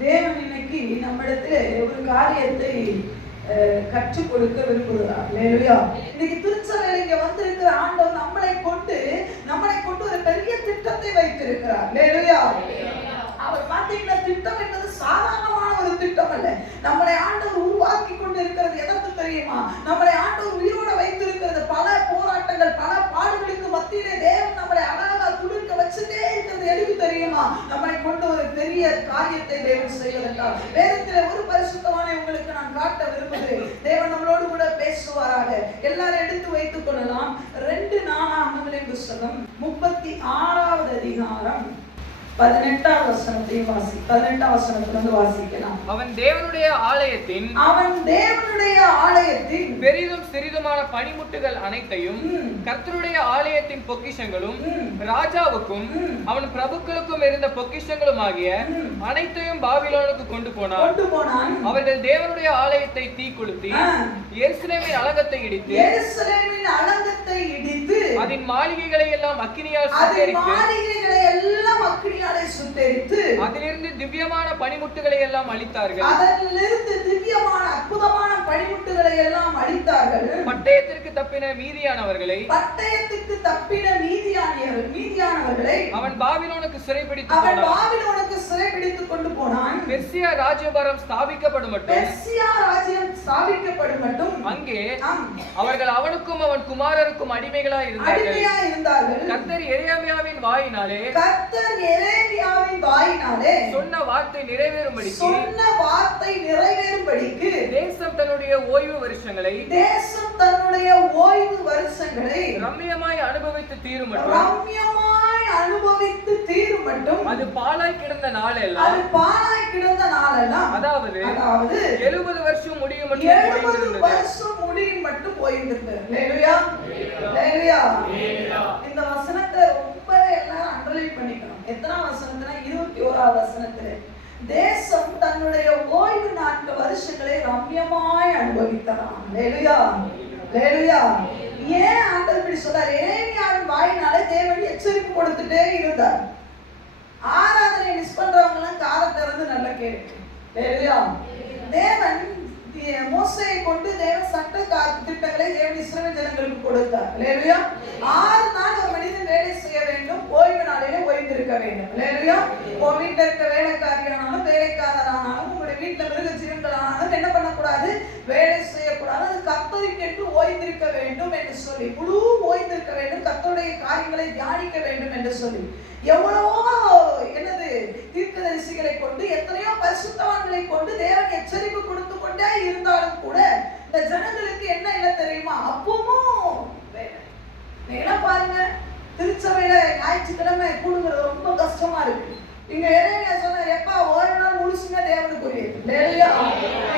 தேவன் இன்னைக்கு நம்மிடத்துல ஒரு காரியத்தை கற்றுக் கொடுக்க விரும்புகிறார். இன்னைக்கு திருச்சபையில் இங்க வந்திருக்கிற ஆண்டவர் நம்மளை கொண்டு ஒரு பெரிய திட்டத்தை வைத்திருக்கிறார். அவர் பார்த்தீங்கன்னா திட்டம் என்பது சாதாரணமான ஒரு திட்டம் அல்ல. நம்மளை ஆண்டவர் உருவாக்கி கொண்டு இருக்கிறது எதற்கு தெரியுமா? நம்மளை ஆண்டவர் உயிரோட வைத்திருக்கிறது பல போராட்டங்கள், பல பாடுகளுக்கு மத்தியிலே தேவன் நம்மளை அழகா துளிர்க்க வச்சுட்டே இருக்கிறது எதுக்கு தெரியுமா? நம்மளை கொண்டு ஒரு பெரிய காரியத்தை தேவன் செய்வதற்காக. வேதத்திலே ஒரு பரிசுத்தவானை உங்களுக்கு நான் காட்ட விரும்புகிறேன். தேவன் நம்மளோடு கூட பேசுவாராக. எல்லாரும் எடுத்து வைத்துக் கொள்ளலாம். 2 நாளாகமங்களின் புத்தகம் 36வது அதிகாரம் 18வது வசனத்தையும் 18வது வசனத்திலிருந்து வாசிக்கலாம். அவன் தேவனுடைய ஆலயத்தின் பெரிதும் சிறிதுமான பனிமுட்டுகள் அனைத்தையும் கர்த்தருடைய ஆலயத்தின் பொக்கிஷங்களும் ராஜாவுக்கும் அவன் பிரபுக்களுக்கும் இருந்த பொக்கிஷங்களும் ஆகிய அனைத்தையும் பாபிலோனுக்கு கொண்டு போனான். அவர்கள் தேவனுடைய ஆலயத்தை தீக்குளுத்தி எருசலேமின் அலங்கத்தை இடித்து அதன் மாளிகைகளை எல்லாம் அக்கினியால் சுட்டெரித்து அதிலிருந்து திவ்யமான பனிமுட்டுகளை எல்லாம் அழித்தார்கள். அற்புதமான பனிமுட்டுகளை எல்லாம் அழித்தார்கள். பட்டயத்திற்கு தப்பின மீதியானவர்களை அவன் பாபிலோனுக்கு சிறைபிடித்துக் கொண்டு போனான். பெர்சியா ராஜ்யபாரம் ஸ்தாபிக்கப்படும் மட்டும் அங்கே அவர்கள் அவனுக்கும் அவன் குமாரருக்கும் அடிமைகளாய் இருந்தார்கள். கர்த்தர் எரேமியாவின் வாயினாலே சொன்ன வார்த்தை நிறைவேறும்படிக்கு தேசம் தன்னுடைய ஓய்வு வருஷங்களை ரம்மியமாய் அனுபவித்து தீரும் மட்டும் அது பாழாய் கிடந்த நாளெல்லாம் அதாவது 70 வருஷம் முடியும் மட்டும் போயிருந்தது. இந்த வசனத்தை ரொம்பவே எல்லாரும் அண்டர்லைன் பண்ணிக்கணும். எத்தனை வசனத்துல? 21வது வசனத்துல தேசம் தன்னுடைய ஓய்வு நாட்கள் வருஷங்களை ரம்யமாய் அனுபவித்தான். ஏன் ஆண்டவர் இப்படி சொல்றார்? எரேமியாவின் வாயினாலே தேவன் எச்சரிக்கை கொடுத்துட்டே இருந்தார். ஆராதனை மிஸ் பண்றவங்க எல்லாம் காதை திறந்து நல்லா கேளுங்க. தேவன் மோசேயை கொண்டு தேவன் சட்ட திட்டங்களை தேவன் இஸ்ரவேல் ஜனங்களுக்கு கொடுத்தார். 6 நாள் ஒரு மனிதன் வேலை செய்ய வேண்டும், ஓய்வு நாளிலே ஓய்ந்திருக்க வேண்டும். உங்க வீட்டுல இருக்க வேலைக்காரியானாலும் வேலைக்காரரானாலும் உங்களுடைய வீட்டுல மிருக ஜீவன்களானாலும் என்ன பண்ணக்கூடாது? வேலை செய்யக்கூடாது. அது கர்த்தருக்கென்று ஓய்ந்திருக்க வேண்டும் என்று சொல்லி, முழு ஓய்ந்திருக்க வேண்டும், கர்த்தருடைய காரியங்களை தியானிக்க வேண்டும் என்று சொல்லி எவ்வளவோ தீர்க்கதரிசிகளை கொண்டு எத்தனையோ பரிசுத்தவான்களை கொண்டு தேவன் எச்சரிப்பு கொடுத்து கொண்டே இருந்தாலும் கூட இந்த ஜனங்களுக்கு என்ன இல்லை தெரியுமா? அப்பவும் எல்லாம் பாருங்க, திருச்சபையில ஞாயிற்றுக்கிழமை கூடுங்கிறது ரொம்ப கஷ்டமா இருக்கு. இங்க எரேமியா சொன்னார், எப்பா ஓய்வு நாள் முழுசுங்க தேவனுக்குரியது.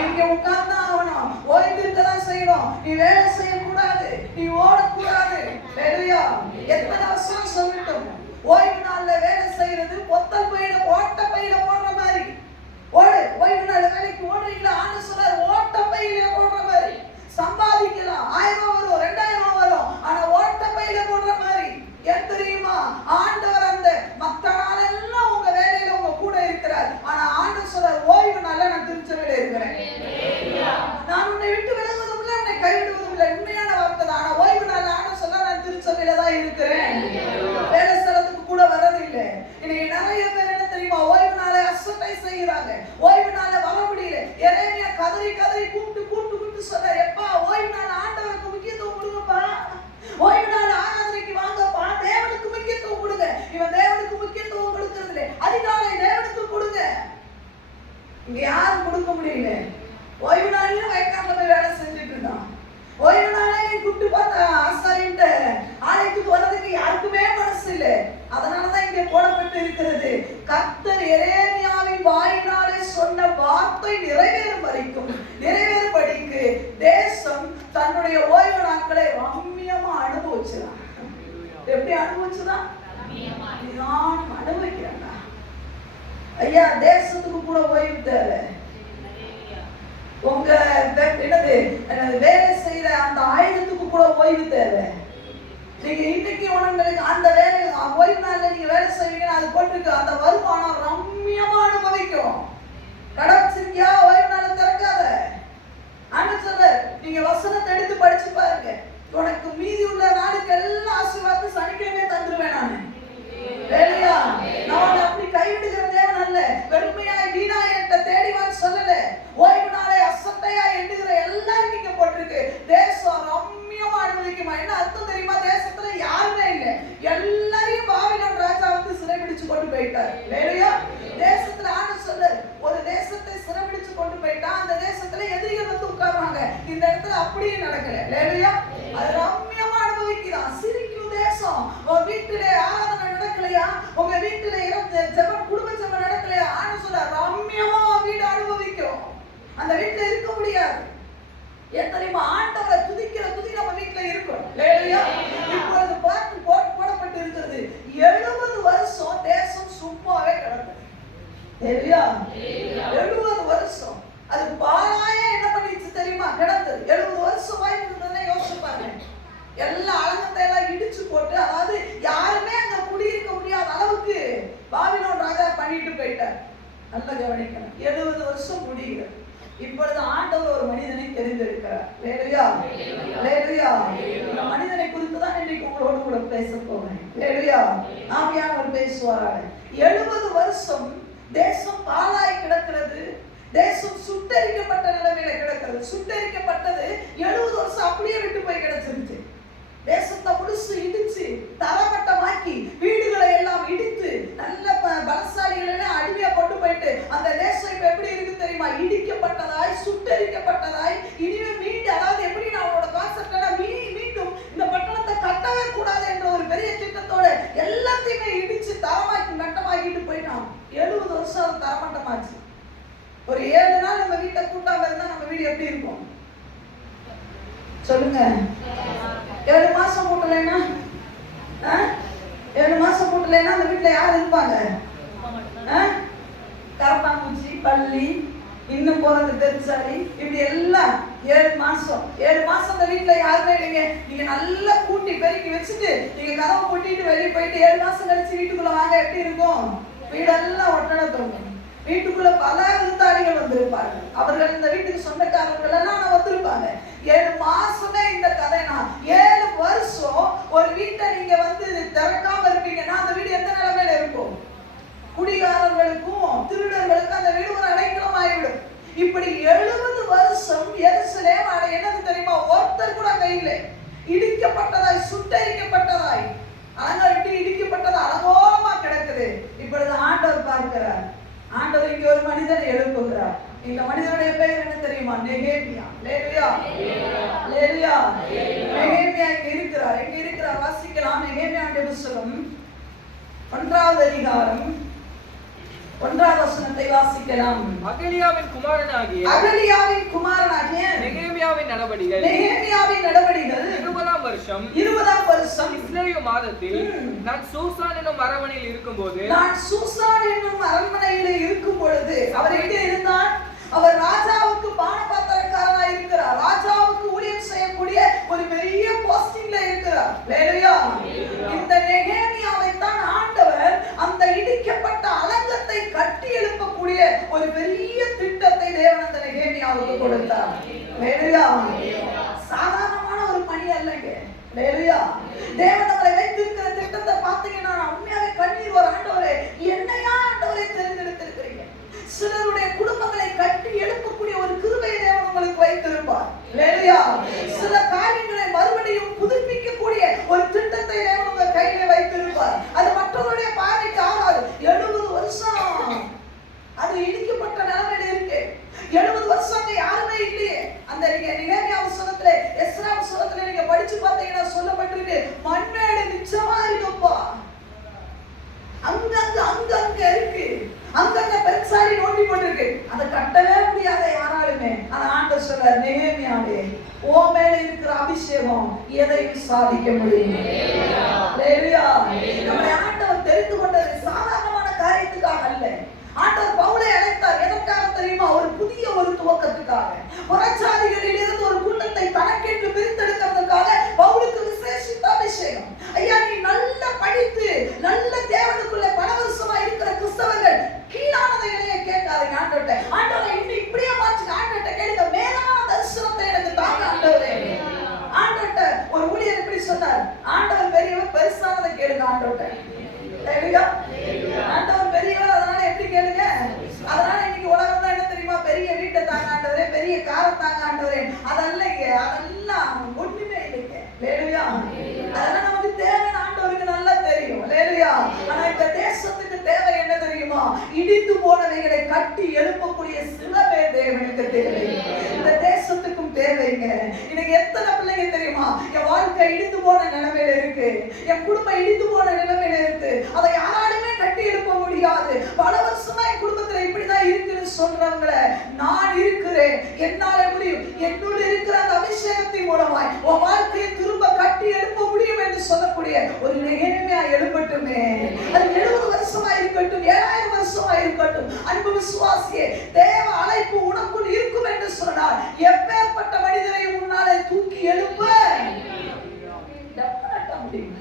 இங்க உட்கார்ந்து ஆகணும், ஓய்ந்திருக்கதான் செய்யணும், நீ வேலை செய்யக்கூடாது, நீ ஓடக்கூடாது. எத்தனை வருஷம் சொல்லட்டும், ஓய்வு நாள்ல வேலை செய்யறது பொத்தல் பையில ஓட்ட பையில போடுற மாதிரி. ஓய்வு நாள் வேலைக்கு ஓடுறீங்களா? ஆண்டு சொல்றாரு, ஓட்ட பையில போடுற மாதிரி சம்பாதிக்கலாம். 1000 வரும், 2000 வரும், ஆனா ஓட்ட பையில போடுற மாதிரி. ஏன் தெரியுமா? ஆண்டவர் அந்த மத்த நாளெல்லாம் உங்க வேலையில உங்க கூட இருக்கிறார். ஆனா ஆண்டவர் சொல்றாரு, ஓய்வு நாள்ல நான் திருச்சபையில இருக்கிறேன், நான் உன்னை விட்டு விலகுவதும் இல்லை, உன்னை கைவிடுவதும் இல்லை. உண்மையான வார்த்தை தான். ஆனா ஓய்வு நாள்ல ஆண்டவர் சொல்ல, நான் திருச்சபையில தான் இருக்கிறேன், வேலை ஸ்தலத்துக்கு கூட வரதில்லை. இன்னைக்கு நிறைய பேர் என்ன எப்படி அனுபவிச்சுதான் நிதானம் அனுபவிக்கிறாங்க. ஐயா தேசத்துக்கு கூட ஓய்வு தேவை. உங்க என்னது வேலை செய்யற அந்த ஆயுதத்துக்கு கூட ஓய்வு தேவை. நீங்க இன்னைக்கு உங்களுக்கு அந்த வேலை ஓய்வு நாள்ல நீங்க வேலை செய்வீங்க, அது போட்டிருக்கு அந்த வருமானம் ரம்மியமா அனுபவிக்கும். கடவுச்சிருக்கியா ஓய்வு நாள் திறக்காத. ஆண்டு சொல்ல நீங்க வசனத்தை எடுத்து படிச்சு பாருங்க. உனக்கு மீதி உள்ள நாளுக்கு எல்லாம் ஆசீர்வாதம் சனிக்கிழமை தந்துருவேன் நானு. வேலையா நான் அப்படி கைவிடுகிற தேவன் அல்ல. வெறுமையாய் வீணாய் என்ற தேடிவான் சொல்லல. ஓய்வு நாளை அசட்டையா எண்ணுகிற எல்லாரும் நீங்க போட்டிருக்கு. தேசம் ரம்மியமா அனுபவிக்குமா? என்ன அர்த்தம் தெரியுமா? தேசத்துல யாருமே இல்லை, எல்லாரையும் பாபிலோன் ராஜா வந்து சிறைபிடிச்சு கொண்டு போயிட்டார். வேலையா தேசத்துல ஆண்டு சொல்லு, ஒரு தேசத்தை சிறைபிடிச்சு கொண்டு போயிட்டா அந்த தேசத்துல எதிரிகள் வந்து உட்காருவாங்க. இந்த இடத்துல அப்படியே நடக்கல. வேலையா அது ரம்மியமா அனுபவிக்கிறான். சிரிக்கும் தேசம். உங்க வீட்டிலே ஆராதனை நடக்கலையா? உங்க வீட்டிலே ஜெபம் குடும்ப ஜெபம் நடக்கலையா? ஆண்டு சொல்ல ரம்மியமா வீடு அனுபவிக்கும். அந்த வீட்டுல இருக்க முடியாது. ஏன் தெரியுமா? ஆண்டவரை துதிக்கிற துதி நம்ம வீட்டுல இருக்கும். இல்லையா? இப்பொழுது பார்த்து போடப்பட்டு இருக்கிறது 70 வருஷம் தேசம் சும்மாவே கிடந்தது. இல்லையா? 70 வருஷம் அது பாலாய என்ன பண்ணிச்சு தெரியுமா? கிடந்தது 70 வருஷம் வாய்ப்பு யோசிச்சு பாருங்க. எல்லா அலங்கத்தை எல்லாம் இடிச்சு போட்டு, அதாவது யாருமே அங்க குடியிருக்க முடியாத அளவுக்கு பாபிலோன் ராஜா பண்ணிட்டு போயிட்டார். நல்ல கவனிக்கணும். 70 வருஷம் முடியுது. இப்பொழுது ஆண்டவர் ஒரு மனிதனை தெரிந்திருக்கிறார். லேலுயா லேலுயா. இந்த மனிதனை குறித்து தான் இன்னைக்கு உங்களோடு கூட பேச போறேன். லேலுயா ஆவியானவர் பேசுவார். 70 வருஷம் தேசம் பாழாய் கிடக்கிறது. தேசம் சுட்டரிக்கப்பட்ட நிலைமையில கிடக்கிறது. சுட்டரிக்கப்பட்டது 70 வருஷம் அப்படியே விட்டு போய் கிடச்சிருச்சு. தேசத்தை முழுசு இடிச்சு தரமட்டமாக்கி வீடுகளை எல்லாம் இடித்து நல்ல பலசாலிகளை அடிமையா கொண்டு போயிட்டு அந்த தேசம் இப்ப எப்படி இருக்கு தெரியுமா? இடிக்கப்பட்டதாய் சுட்டரிக்கப்பட்டதாய் இனிமே மீண்டும், அதாவது எப்படி நான் உங்களோட கான்செப்ட்ல மீண்டும் இந்த பட்டணத்தை கட்டவே கூடாது என்ற ஒரு பெரிய திட்டத்தோட எல்லாத்தையுமே இடிச்சு தரமாக்கி மட்டமாக்கிட்டு போயிட்டான். 70 வருஷம் அது தரமட்டமாச்சு. ஒரு 7 நாள் நம்ம வீட்டை கூட்டாம இருந்தா நம்ம வீடு எப்படி இருக்கும் சொல்லுங்க? 7 மாசம் கூட்டலைன்னா 7 மாசம் கூட்டலைன்னா அந்த வீட்டுல யார் இருப்பாங்க? கரப்பாம்பூச்சி, பள்ளி, இன்னும் போறது பெருசாலி, இப்படி எல்லாம் 7 மாசம் அந்த வீட்டுல யாருமே இல்லைங்க. நீங்க நல்லா கூட்டி பெருக்கி வச்சுட்டு நீங்க கதவை கூட்டிட்டு வெளியே போயிட்டு 7 மாசம் கழிச்சு வீட்டுக்குள்ள வாங்க, எப்படி இருக்கும்? வீடெல்லாம் ஒட்டணை தோணும். வீட்டுக்குள்ள பல விருந்தாளிகள் வந்திருப்பார்கள். அவர்கள் இந்த வீட்டுக்கு சொந்தக்காரர்கள் எல்லாம் வந்திருப்பாங்க. 7 மாசமே இந்த கதைனா 7 வருஷம் ஒரு வீட்டை நீங்க வந்து திறக்காம இருப்பீங்கன்னா அந்த வீடு எந்த நிலைமையில இருக்கும்? குடிகாரர்களுக்கும் திருடர்களுக்கும் அந்த வீடு ஒரு அடைக்கலம் ஆகிவிடும். இப்படி 70 வருஷம் எருசலேம் என்னது தெரியுமா? ஒருத்தர் கூட கையில இடிக்கப்பட்டதாய் சுட்டரிக்கப்பட்டதாய் அலங்கரிட்டு இடிக்கப்பட்டது அலங்கோலமா கிடக்குது. இப்பொழுது ஆண்டவர் பார்க்கிறார். ஆண்டவர் இங்கே ஒரு மனிதனை எழுப்புகிறார். இந்த மனிதனுடைய பெயர் என்ன தெரியுமா? நெகேமியா. லேலுயா லேலுயா. நெகேமியா இங்க இருக்கிறார். எங்க இருக்கிறார்? வாசிக்கலாம். நெகேமியாவுடைய புத்தகம் 1வது அதிகாரம் 1வது வசனத்தை வாசிக்கலாம். அகலியாவின் குமாரனாகிய நெகேமியாவின் நடபடிகள் 20ஆம் வருஷம் கிஸ்லேயு மாதத்தில் நான் சூசான் என்னும் அரண்மனையில் இருக்கும் பொழுது அவர் எங்கே இருந்தார்? அவர் ராஜாவுக்கு பானபாத்திரக்காரனாய் இருக்கிறார். ராஜாவுக்கு ஊழியம் செய்யக்கூடிய ஒரு பெரிய போஸ்டிங்ல இருக்கிறார். வேலையா இந்த நெகேமியாவை தான் ஆண்டவர் அந்த இடிக்கப்பட்ட அலங்கத்தை கட்டி எழுப்பக்கூடிய ஒரு பெரிய திட்டத்தை தேவன் அந்த நெகேமியாவுக்கு கொடுத்தார். வேலையா சாதாரணமான ஒரு பணி அல்லங்க. வேலையா தேவன் நம்மளை வைத்திருக்கிற திட்டத்தை பார்த்தீங்கன்னா உண்மையாவே கண்ணீர் ஒரு ஆண்டவரே, என்னையா ஆண்டவரை தேர்ந்தெடுத்திருக்கிறீங்க. சிலருடைய குடும்பங்களை கட்டி எழுப்பக்கூடிய ஒரு கிருபையை தேவன் உங்களுக்கு வைத்திருப்பார். வேலையா சில காரியங்களை மறுபடியும் புதுப்பிக்கக்கூடிய ஒரு திட்டத்தை தேவன் உங்க கையில வைத்திருப்பார். அது மற்றவருடைய பார்வைக்கு ஆகாது. 70 வருஷம் அது இடிக்கப்பட்ட நிலைமையில இருக்கு. 70 வருஷம் யாருமே இல்லையே. அந்த நீங்க நெகேமியா புத்தகத்துல எஸ்ரா புத்தகத்துல நீங்க படிச்சு பார்த்தீங்கன்னா சொல்லப்பட்டிருக்கு, மண்மேடு நிச்சயமா இருக்குப்பா. அங்கங்க இருக்கு. அங்கங்க பெருசாலி நோண்டி போட்டிருக்கு. அதை கட்டவே முடியாத யாராலுமே. ஆனா ஆண்டவர் சொல்றார், நெகேமியாவே உன் மேல இருக்கிற அபிஷேகம் எதையும் சாதிக்க முடியும். அல்லேலூயா. நம்மை ஆண்டவர் தெரிந்து கொண்டது சாதாரணமான காரியத்துக்காக அல்ல. ஆண்டவர் பவுலை அழைத்தார் எதற்காக தெரியுமா? ஒரு புதிய ஒரு துவக்கத்துக்காக. புறச்சாதிகளில் இருந்து ஒரு கூட்டத்தை தனக்கென்று பிரித்தெடுக்கிறதுக்காக பவுலுக்கு விசேஷித்த அபிஷேகம். ஐயா, நீ நல்ல படித்து நல்ல தேவனுக்குள்ள பல வருஷமா இருக்கிற கிறிஸ்தவர்கள் கீழானதை கேட்காதீங்க. ஆண்டவர்கிட்ட, ஆண்டவரை இன்னும் இப்படியே மாற்றுங்க. ஆண்டவர்கிட்ட கேளுங்க, மேலான தரிசனத்தை எனக்கு தாங்க ஆண்டவரே. ஆண்டவர்கிட்ட ஒரு ஊழியர் இப்படி சொன்னார், ஆண்டவர் பெரியவர், பெருசானதை கேளுங்க ஆண்டவர்கிட்ட. ஆண்டவர் பெரியவர், அதனால எப்படி கேளுங்க. அதனால இன்னைக்கு உலகம் தான் என்ன தெரியுமா? பெரிய வீட்டை தாங்க ஆண்டவரே, பெரிய காரை தாங்க ஆண்டவரே. அதெல்லாம் அதெல்லாம் ஒண்ணுமே இல்லைங்க. அல்லேலூயா. அதெல்லாம் நமக்கு தேவையான ஆண்டவருக்கு நல்லா தெரியும். அல்லேலூயா. ஆனா இந்த தேசத்துக்கு தேவை என்ன தெரியுமா? இடிந்து போனவைகளை கட்டி எழுப்பக்கூடிய சில பேர் தேவனுக்கு தேவை. இந்த தேசத்துக்கும் தேவைங்க. இன்னைக்கு எத்தனை பிள்ளைங்க தெரியுமா? என் வாழ்க்கை இடிந்து போன நிலைமையில இருக்கு, என் குடும்பம் இடிந்து போன நிலைமையில இருக்கு, அதை யாராலுமே கட்டி எழுப்ப முடியாது, பல வருஷமா என் குடும்பத்துல இப்படிதான் இருக்குன்னு சொல்றவங்கள நான் இருக்கிறேன், என்னால முடியும், என்னோட இருக்கிற அந்த அபிஷேகத்தின் மூலமாய் உன் வாழ்க்கையை திரும்ப கட்டி எழுப்ப முடியும் என்று சொல்லக்கூடிய ஒரு நேர்மையா எழுப்பட்டுமே. அது 70 வருஷமா இருக்கட்டும், 7000 வருஷமா இருக்கட்டும். அன்பு விசுவாசியே, தேவ அழைப்பு உனக்குள் இருக்கும் என்று சொன்னார். எப்பேற்பட்ட மனிதரை உன்னாலே தூக்கி எழுப்ப முடியும்.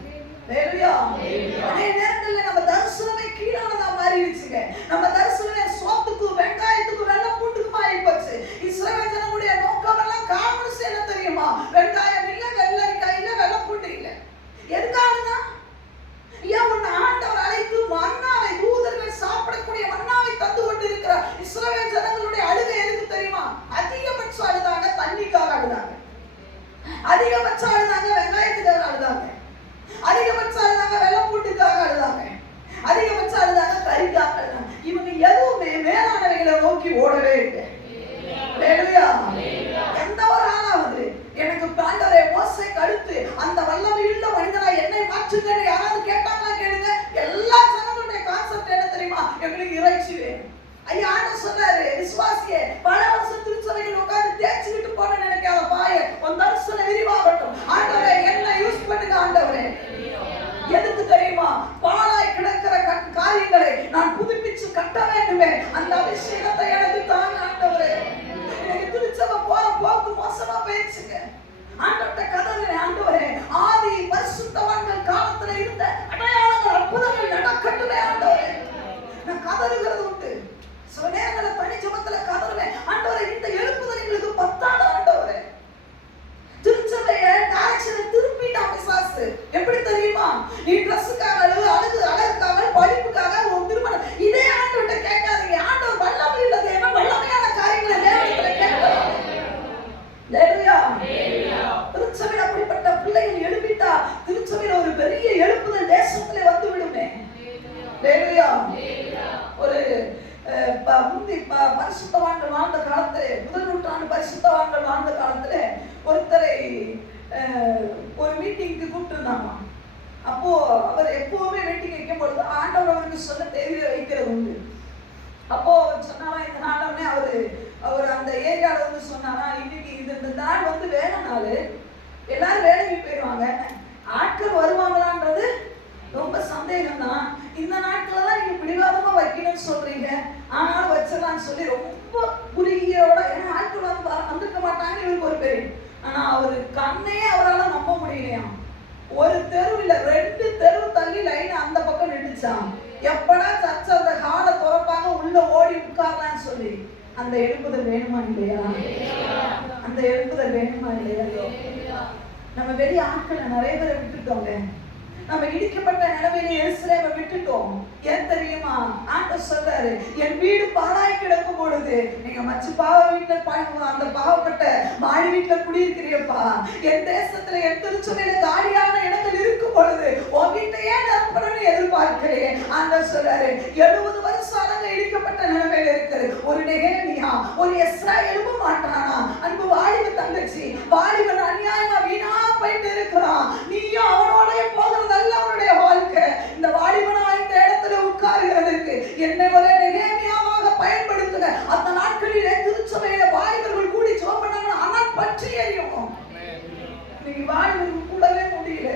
அதே நேரத்தில் நம்ம தரிசனமே கீழானதா மாறிடுச்சுங்க. நம்ம தரிசனமே சோத்துக்கும் வெங்காயத்துக்கும் வெள்ளை பூண்டுக்குமா ஆயிப்போச்சு. இஸ்ரவேல் ஜனங்களுடைய நோக்கம் எல்லாம் காரணம் என்ன தெரியுமா? வெங்காயம் இல்ல, வெள்ளரிக்காய் இல்ல, வெள்ளை பூண்டு இல்ல. எதுக்காகனா ஏன் உன்னை ஆண்டவர் அழைத்து மன்னாவை, தூதர்கள் சாப்பிடக்கூடிய மன்னாவை தந்து கொண்டு இருக்கிறார். இஸ்ரவேல் ஜனங்களுடைய அழுகை எதுக்கு தெரியுமா? அதிகபட்சம் அழுதாங்க தண்ணிக்காக அழுதாங்க, அதிகபட்சம் அழுதாங்க வெங்காயத்துக்காக அழுதாங்க, அதிகபட்சம் அழுதாங்க வெள்ளப்பூட்டுக்காக அழுதாங்க, அதிகபட்சம் அழுதாங்க கறிக்காக அழுதாங்க. இவங்க எதுவுமே மேலானவைகளை நோக்கி ஓடவே இல்லை. எந்த ஒரு ஆளாவது எனக்கு ஆண்டவரே மோசேக்கு அடுத்து அந்த வல்லமையுள்ள மனிதனா என்னை மாற்றுங்கன்னு யாராவது கேட்டாங்களா? கேளுங்க. எல்லா ஜனங்களுடைய கான்செப்ட் என்ன தெரியுமா? எங்களுக்கு இறைச்சி வேணும். ஐயா, ஆண்டவர் சொன்னாரு, விசுவாசியே, பல வருஷம் திருச்சபையில் உட்கார்ந்து தேய்ச்சிக்கிட்டு போன நினைக்காத பாய உன் தரிசனம் விரிவாகட்டும். ஆண்டவரே என்ன யூஸ் பண்ணுங்க ஆண்டவரே. எதுக்கு தெரியுமா? பாழாய் கிடக்கிற காரியங்களை நான் புதுப்பிச்சு கட்ட வேண்டுமே. அந்த அபிஷேகத்தை எனக்கு தாங்க ஆண்டவரே. எனக்கு திருச்சபை போற போக்கு மோசமா போயிடுச்சுங்க. ஆண்டவர்கிட்ட கதறினேன், ஆண்டவரே ஆதி பரிசுத்தவான்கள் காலத்துல இருந்த அடையாளங்கள் அற்புதங்கள் நடக்கட்டுமே ஆண்டவரே. நான் கதறுகிறது உண்டு. சில நேரங்களில் தனி ஜெபத்துல கதறுவேன், ஆண்டவரே இந்த எழுப்புதல் எங்களுக்கு பத்தாத ஆண்டவரே. திருச்சபையை டைரக்ஷனை திருப்பிட்டான் பிசாசு. எப்படி தெரியுமா? நீ ட்ரெஸ்ஸுக்காக அழகுக்காக படிப்புக்காக உன் திருமணம் இதே ஆண்டவர்கிட்ட கேட்காதீங்க. ஆண்டவர் வல்லமையுள்ள தேவன், வல்லமையான காரியங்களை தேவனிடத்துல கேட்கலாம். திருச்சபையில் அப்படிப்பட்ட பிள்ளைகள் எழுப்பிட்டா திருச்சபையில் ஒரு பெரிய எழுப்புதல் தேசத்திலே வந்து விடுமே. ஒரு பரிசுத்தவான்கள் வாழ்ந்த காலத்திலே, முதல் நூற்றாண்டு பரிசுத்தவான்கள் வாழ்ந்த காலத்திலே ஒருத்தரை ஒரு மீட்டிங்க்கு கூப்பிட்டுருந்தாங்க. அப்போ அவர் எப்பவுமே மீட்டிங் வைக்கும் பொழுது ஆண்டவர் அவருக்கு சொல்ல தேவையை வைக்கிறது உண்டு. அப்போ சொன்னாரா, இந்த நாளே அவர் அந்த ஏரியாவில் வந்து சொன்னாரா, இன்னைக்கு இந்த நாள் வந்து வேலை நாள், எல்லாரும் வேலைக்கு போயிடுவாங்க, ஆட்கள் வருவாங்களான்றது ரொம்ப சந்தேகம் தான். இந்த நாட்கள தான் நீங்க பிடிவாதமா வைக்கணும்னு சொல்றீங்க, ஆனாலும் வச்சிடலான்னு சொல்லி ரொம்ப குறுகியோட, ஏன்னா ஆட்கள் வந்துருக்க மாட்டாங்கன்னு இவருக்கு ஒரு பேரு. ஆனா அவரு கண்ணையே அவரால் நம்ப முடியலையாம். ஒரு தெருவில் 2 தெரு தள்ளி லைன் அந்த பக்கம் நின்றுச்சான். எப்படா சர்ச்சை அந்த ஹாலை திறப்பாங்க உள்ள ஓடி உட்காரலான்னு சொல்லி. அந்த எழுப்புதல் வேணுமா இல்லையா? அந்த எழுப்புதல் வேணுமா இல்லையா? நம்ம வெளிய ஆட்களை நிறைய பேரை விட்டுட்டோங்க. நம்ம இடிக்கப்பட்ட நிலைமையில எருசலேமை விட்டுட்டோம். ஏன் தெரியுமா? ஆண்டவர் சொல்றாரு, என் வீடு பாழாய் கிடக்கும் பொழுது நீங்க மச்சு பாவ வீட்டுல அந்த பாவப்பட்ட மாடி வீட்டுல குடியிருக்கிறீப்பா, என் தேசத்துல என் திருச்சபையில காலியான இடங்கள் இருக்கும் பொழுது உன் வீட்டையே நிரப்பணும்னு எதிர்பார்க்கிறேன். ஆண்டவர் சொல்றாரு, 70 வருஷம் இடிக்கப்பட்ட நிலைமையில இருக்குது. ஒரு நெகேமியா, ஒரு எஸ்ரா எழும்ப மாட்டானா? அன்பு வாலிப தங்கச்சி, வாலிபன் அநியாயமா வீணா போயிட்டு இருக்கிறான். நீயும் அவனோடய போகிறதல்ல அவனுடைய வாழ்க்கை. இந்த வாலிபனா இந்த இடத்துல உட்காருகிறதுக்கு என்னை ஒரு நெகேமியாவாக பயன்படுத்துங்க. அந்த நாட்களிலே திருச்சபையில வாலிபர்கள் கூடி ஜெபம் பண்ணாங்கன்னா ஆனால் பற்றி எரியும். இன்னைக்கு வாலிபர்கள் கூடவே முடியல.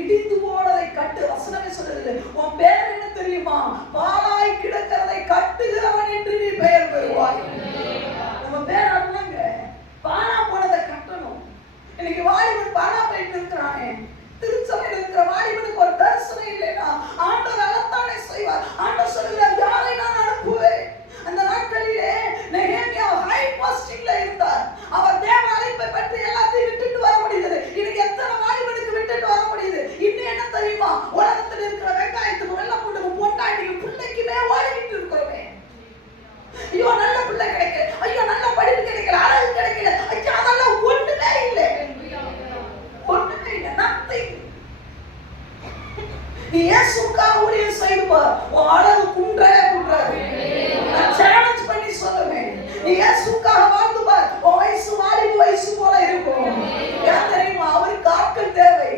இடிந்து போனதை கட்டு. வசனமே சொல்லுது, உன் பேர் என்ன தெரியுமா? பாழாய் கிடக்கிறதை கட்டுகிறவன் என்று நீ பெயர் பெறுவாய். நம்ம பேர் அல்லங்க, பாழா போனதை கட்டணும். இன்னைக்கு வாலிபன் பாழா போயிட்டு இருக்கிறானே, திருச்சபையில் இருக்கிற வாலிபனுக்கு ஒரு தரிசனம் இல்லைன்னா ஆண்டவர் அழத்தானே செய்வார். ஆண்டவர் சொல்லுகிறார், யாரை நான் அனுப்புவேன்? அந்த நாட்களிலே நெகேமியா ஹை போஸ்டிங்ல இருந்தார். அவர் தேவ அழைப்பை பற்றி எல்லாத்தையும் விட்டுட்டு வர முடியுது. இன்னைக்கு எத்தனை வாலிபனுக்கு விட்டுட்டு வர முடியுது? இன்னும் என்ன தெரியுமா? உலகத்தில் இருக்கிற வெங்காயத்துக்கு வெள்ளம் போட்டு பொண்டாட்டிக்கு பிள்ளைக்குமே ஓடிக்கிட்டு இருக்கிறோமே. ஐயோ நல்ல பிள்ளை கிடைக்கல, ஐயோ நல்ல படிப்பு கிடைக்கல, அழகு கிடைக்கல, ஐயோ அதெல்லாம் ஒண்ணுமே இல்லை, ஒண்ணுமே இல்லை, நத்திங். நீ இயேசுவுக்காக ஊழியம் செய்து பார், உன் அழகு குன்றவே குன்றாது. நான் சேலஞ்ச் பண்ணி சொல்லுவேன், நீ இயேசுவுக்காக வாழ்ந்து பார், உன் வயசு வாலிப வயசு போல இருக்கும். ஏன் தெரியுமா? அவருக்கு ஆட்கள் தேவை,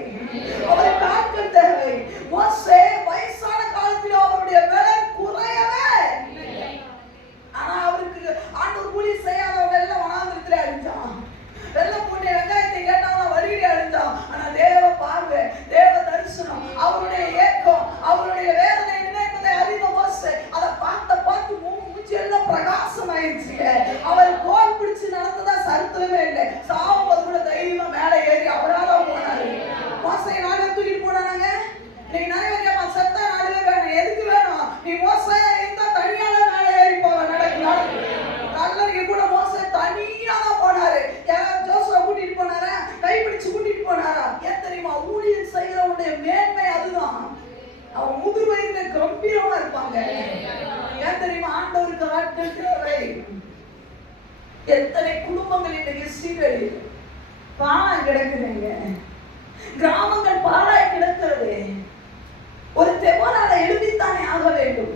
அவருக்கு ஆட்கள் தேவை. மோசே வயசான காலத்தில் அவருடைய விலை குறையவே, ஆனா அவருக்கு ஆண்டவர் ஊழியம் செய்யாதவங்க எல்லாம் வனாந்திரத்திலே அழிஞ்சான். வெள்ளம் போட்டு வெங்காயத்தை கேட்டவங்க வழியிலே அழிஞ்சான். ஆனா தேவ பார்வை, தேவ தரிசனம், அவருடைய ஏக்கம், அவருடைய வேதனை நினைப்பதை அறிந்த மோசே அதை பார்த்து மூச்சு எல்லாம் பிரகாசம் ஆயிடுச்சு. அவர் கோல் பிடிச்சு நடந்ததா சரித்திரமே இல்லை. சாவும்போது கூட தைரியமா மேலே ஏறி அவரால் போனாரு. மோசையை நாளே தூக்கிட்டு போனாங்க. இன்னைக்கு நிறைய பேர் செத்தா நாளே வேணும், எதுக்கு வேணும்? நீ மோசையா இருந்தா தனியால மேலே ஏறி போவ. நல்லவங்க கூட மோசை தனியா தான் போனாரு. யாராவது ஜோசுவா கூட்டிட்டு போனாரா? கைப்பிடிச்சு கூட்டிட்டு போனாரா? ஏன் தெரியுமா? ஊழியம் செய்யறவனுடைய மேன்மை அதுதான். அவன் முதிர் வயதுல கம்பீரமா இருப்பாங்க. ஏன் தெரியுமா? ஆண்டவருக்கு ஆட்கள் தேவை. எத்தனை குடும்பங்கள் இன்னைக்கு சீரழிவு பாழாய் கிடக்குறீங்க, கிராமங்கள் பாழாய் கிடக்கிறது. ஒரு தெபோரால எழுதித்தானே ஆக வேண்டும்.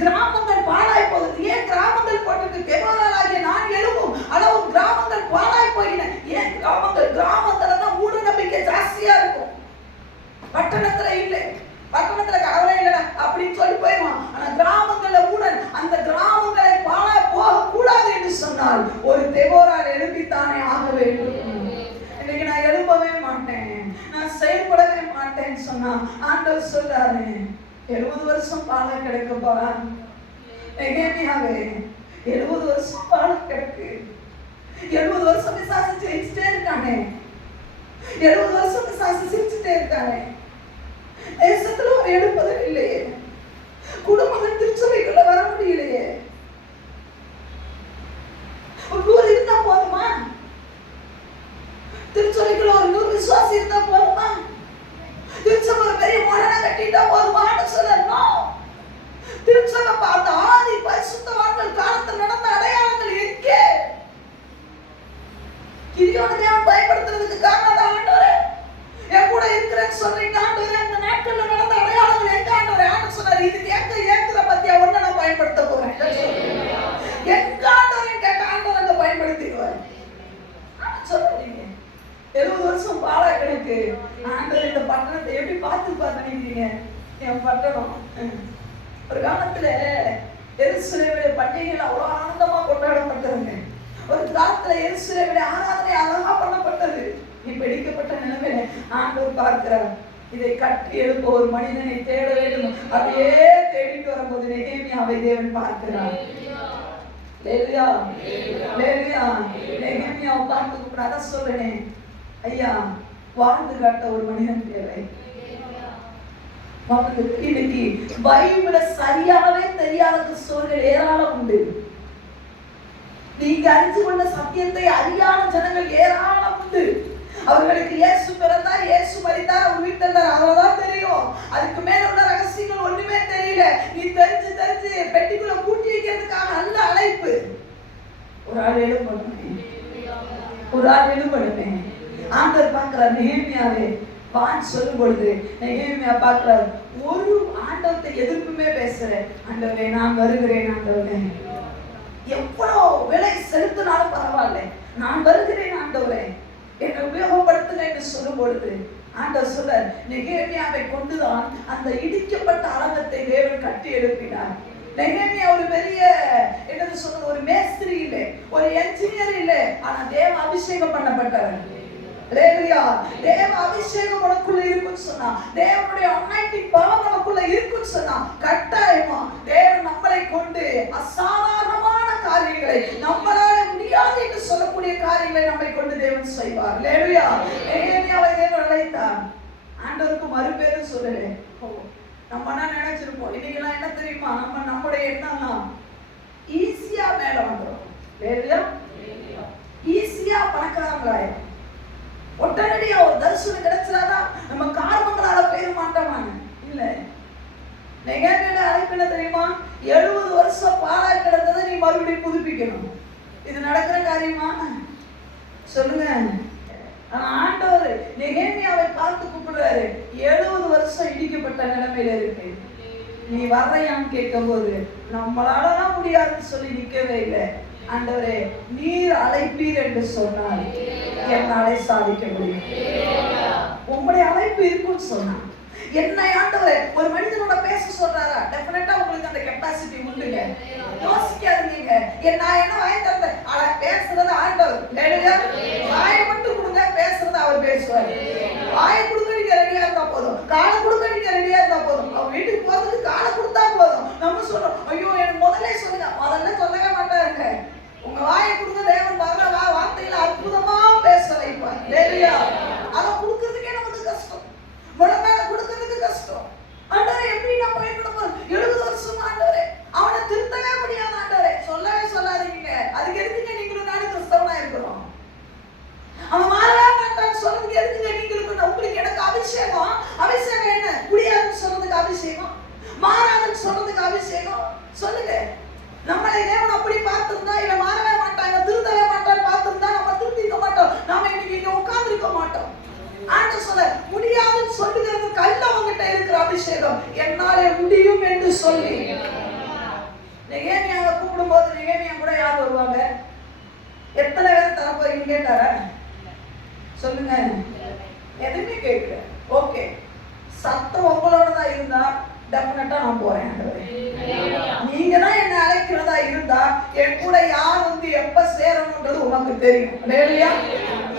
கிராமங்கள் பாழாய் போகுது. ஏன் கிராமங்கள் போட்டு தெபோராலாகிய நான் எழுவும் அளவு கிராமங்கள் பாழாய் போயின. ஏன் கிராமத்துல தான் மூட நம்பிக்கை ஜாஸ்தியா இருக்கும். பட்டணத்துல இல்லை, பட்டணத்துல கடவுளே இல்லடா அப்படின்னு சொல்லி போயிடுவான். ஆனா கிராமங்கள்ல ஊழல். அந்த கிராமங்களை பாழாய் போக கூடாது என்று சொன்னால் ஒரு தெபோரால் எழுப்பித்தானே ஆக வேண்டும். இன்னைக்கு நான் எழுப்பவே மாட்டேன், நான் செயல்படவே மாட்டேன்னு சொன்னா ஆண்டவர் சொல்றாரு, 70 வருஷம் பாழா கிடக்குப்பா. நெகேமியாவே 70 வருஷம் பாழா கிடக்கு. 70 வருஷம் பிசாசு ஜெயிச்சுட்டே இருக்கானே, 70 வருஷம் பிசாசு சிரிச்சுட்டே இருக்கானே. தேசத்துல ஒரு எடுப்பதும் இல்லையே, குடும்பங்கள் திருச்சபைக்குள்ள வர முடியலையே. ஒரு 100 இருந்தா போதுமா? திருச்சபைக்குள்ள ஒரு 100 விசுவாசி இருந்தா போதுமா? திருச்சபை ஒரு பெரிய மரண கட்டிட்டா போதுமான்னு சொல்லணும். திருச்சபை பார்த்த ஆதி பரிசுத்தவான்கள் காலத்தில் நடந்த அடையாளங்கள் எங்கே? கிதியோனை தேவன் பயன்படுத்துறதுக்கு காரணம் ஆண்டவரே, என் கூட இருக்கிறேன்னு சொல்றீங்க ஆண்டவரே. அந்த நாட்கள்ல நடந்த அடையாளங்கள் எங்க ஆண்டவரே? ஆண்டவர் சொன்னார், இதுக்கு ஏங்குற பத்தியா ஒண்ணு நான் பயன்படுத்த போறேன். எங்க ஆண்டவரே கேட்ட ஆண்டவர் அங்க பயன்படுத்திடுவார். சொல்றீங்க 70 வருஷம் பாழா கிடக்கு. ஆண்டவர் இந்த பட்டணத்தை எப்படி பார்த்துப்பார் நினைக்கிறீங்க? என் பட்டணம் ஒரு காலத்துல எருசலேமிலே பண்டிகைகள் அவ்வளவு ஆனந்தமா கொண்டாடப்பட்டதுங்க. ஒரு காலத்துல எருசலேமிலே ஆராதனை அழகா பண்ணப்பட்டது. இப்ப இடிக்கப்பட்ட நிலைமையில ஆண்டவர் பார்க்கிறார், இதை கட்டி எழுப்ப ஒரு மனிதனை தேட வேண்டும். அப்படியே தேடிட்டு வரும்போது நெகேமியாவை தேவன் பார்க்கிறார். லேலுயா லேலுயா. நெகேமியாவை பார்த்து கூட அதை சொல்றேனே, ஐயா வாழ்ந்து காட்ட ஒரு மனிதன் தேவை. இன்னைக்கு பைபிள சரியாவே தெரியாத சூழல் ஏராளம் உண்டு. நீங்க அறிந்து கொண்ட சத்தியத்தை அறியாத ஜனங்கள் ஏராளம் உண்டு. அவர்களுக்கு இயேசு பிறந்தார், இயேசு மரித்தார், அவர் உயிர்த்தெழுந்தார், அவ்வளவுதான் தெரியும். அதுக்கு மேல உள்ள ரகசியங்கள் ஒண்ணுமே தெரியல. நீ தெரிஞ்சு பெட்டிக்குள்ள பூட்டி வைக்கிறதுக்காக நல்ல அழைப்பு. ஒரு ஆள் எழுப்பணுமே, ஒரு ஆள் எழுப்பணுமே. ஆண்டவர் பார்க்கிறார் நெகேமியாவே வான்னு சொல்லும் பொழுது நெகேமியா பார்க்கிறார், ஒரு ஆண்டவத்தை எதிர்ப்புமே பேசுற, ஆண்டவரே நான் வருகிறேன், ஆண்டவரே எவ்வளவு விலை செலுத்தினாலும் பரவாயில்ல, நான் வருகிறேன் ஆண்டவரே என்னை உபயோகப்படுத்துங்க என்று சொல்லும் பொழுது ஆண்டவர் சொல்றார், நெகேமியாவை கொண்டுதான் அந்த இடிக்கப்பட்ட அலங்கத்தை தேவன் கட்டி எழுப்பினார். நெகேமியா ஒரு பெரிய என்னது சொல்றது, ஒரு மேஸ்திரி இல்லை, ஒரு என்ஜினியர் இல்லை, ஆனா தேவ அபிஷேகம் பண்ணப்பட்டவர். ஹalleluya. தேவ அபிஷேகம் உனக்குள்ள இருக்குன்னு சொன்னா, தேவனுடைய அனாயிண்டிங் பவர் நமக்குள்ள இருக்குன்னு சொன்னா, கட்டாயமா தேவன் நம்மளை கொண்டு அசாதாரணமான காரியங்களை, நம்மளால முடியாது என்று சொல்லக்கூடிய காரியங்களை நம்மை கொண்டு தேவன் செய்வார். ஹalleluya. நெகேமியாவை தேவன் அழைத்தார். ஆண்டவருக்கு மறுபேரு சொல்லலே. நம்ம என்ன நினைச்சிருப்போம், இன்னைக்கெல்லாம் என்ன தெரியுமா, நம்முடைய எண்ணம்னா ஈஸியா மேல வந்துடும். ஈஸியா பணக்காரங்களாயிரும். உடனடியா ஒரு தரிசனம் கிடைச்சாதான் நம்ம காரணங்களால போயிட மாட்டோமாங்க. இல்ல, நெகேமியா அழைப்பு என்ன தெரியுமா, 70 வருஷம் பாழா கிடந்ததை நீ மறுபடியும் புதுப்பிக்கணும். இது நடக்கிற காரியமா சொல்லுங்க. ஆனா ஆண்டவர் நெகேமியாவை பார்த்து கூப்பிடுறாரு, 70 வருஷம் இடிக்கப்பட்ட நிலைமையில இருக்கு, நீ வர்றையான்னு கேட்கும் போது நம்மளாலதான் முடியாதுன்னு சொல்லி நிக்கவே இல்லை. ஆண்டவரே, நீர் அழைப்பீர் என்று சொன்னால் என்னாலே சாதிக்க முடியும். உங்களுடைய அழைப்பு இருக்குன்னு சொன்னா என்னை ஆண்டவரே ஒரு மனிதனோட பேச சொல்றாரா, டெஃபினட்டா உங்களுக்கு அந்த கெப்பாசிட்டி உண்டுங்க. யோசிக்காதீங்க, நான் என்ன வாய் தரத பேசுறது ஆண்டவர். வாயை மட்டும் கொடுங்க, பேசுறது அவர் பேசுவார். வாயை கொடுக்க நீங்க ரெடியா இருந்தா போதும், காலை கொடுக்க நீங்க ரெடியா இருந்தா போதும். அவர் வீட்டுக்கு போறதுக்கு காலை கொடுத்தா போதும். நம்ம சொல்றோம், ஐயோ எனக்கு முதல்ல சொல்லுங்க, முதல்ல சொல்லவே மாட்டாருங்க. உங்க வாயை கொடுங்க, தேவன் வர்ற வார்த்தையில அற்புதமா பேச வைப்பார். அதை கொடுக்கறதுக்கே நமக்கு கஷ்டம், முழங்கால கொடுக்கறதுக்கு கஷ்டம். ஆண்டவரே, எப்படி நான் போயிட்டு 70 வருஷம் ஆண்டவரே, அவனை திருத்தவே முடியாது ஆண்டவரே. சொல்லவே சொல்லாதீங்க, அதுக்கு எதுக்குங்க நீங்களும் நானும் கிறிஸ்தவனா இருக்கிறோம்? அவன் மாறவே மாட்டான்னு சொல்றதுக்கு எதுக்குங்க நீங்களுக்கு உங்களுக்கு எனக்கு அபிஷேகம்? அபிஷேகம் என்ன? முடியாதுன்னு சொல்றதுக்கு அபிஷேகம், மாறாதுன்னு சொல்றதுக்கு அபிஷேகம். சொல்லுங்க, நம்மளை தேவன் அப்படி பார்த்திருந்தா, இல்ல மாறவே மாட்டாங்க திருத்தவே மாட்டான்னு பார்த்திருந்தா நம்ம திருத்திக்க மாட்டோம், நாம இன்னைக்கு இங்க உட்கார்ந்து இருக்க மாட்டோம். ஆண்டவர் சொல்ல முடியாதுன்னு சொல்லுகிறது கல்ல அவங்கிட்ட இருக்கிற அபிஷேகம், என்னாலே முடியும் என்று சொல்லி. நெகேமியாவை கூப்பிடும் போது நெகேமியா கூட யார் வருவாங்க? எத்தனை பேர் தரப்போறீங்க கேட்டார? சொல்லுங்க, எதுவுமே கேட்கல. ஓகே, சத்தம் உங்களோட தான் இருந்தா டெஃபினட்டா நான் போறேன். நீங்க தான் என்ன அழைக்கிறதா இருந்தா என் கூட யார் வந்து எப்ப சேரணும்ன்றது உனக்கு தெரியும். இல்லையா?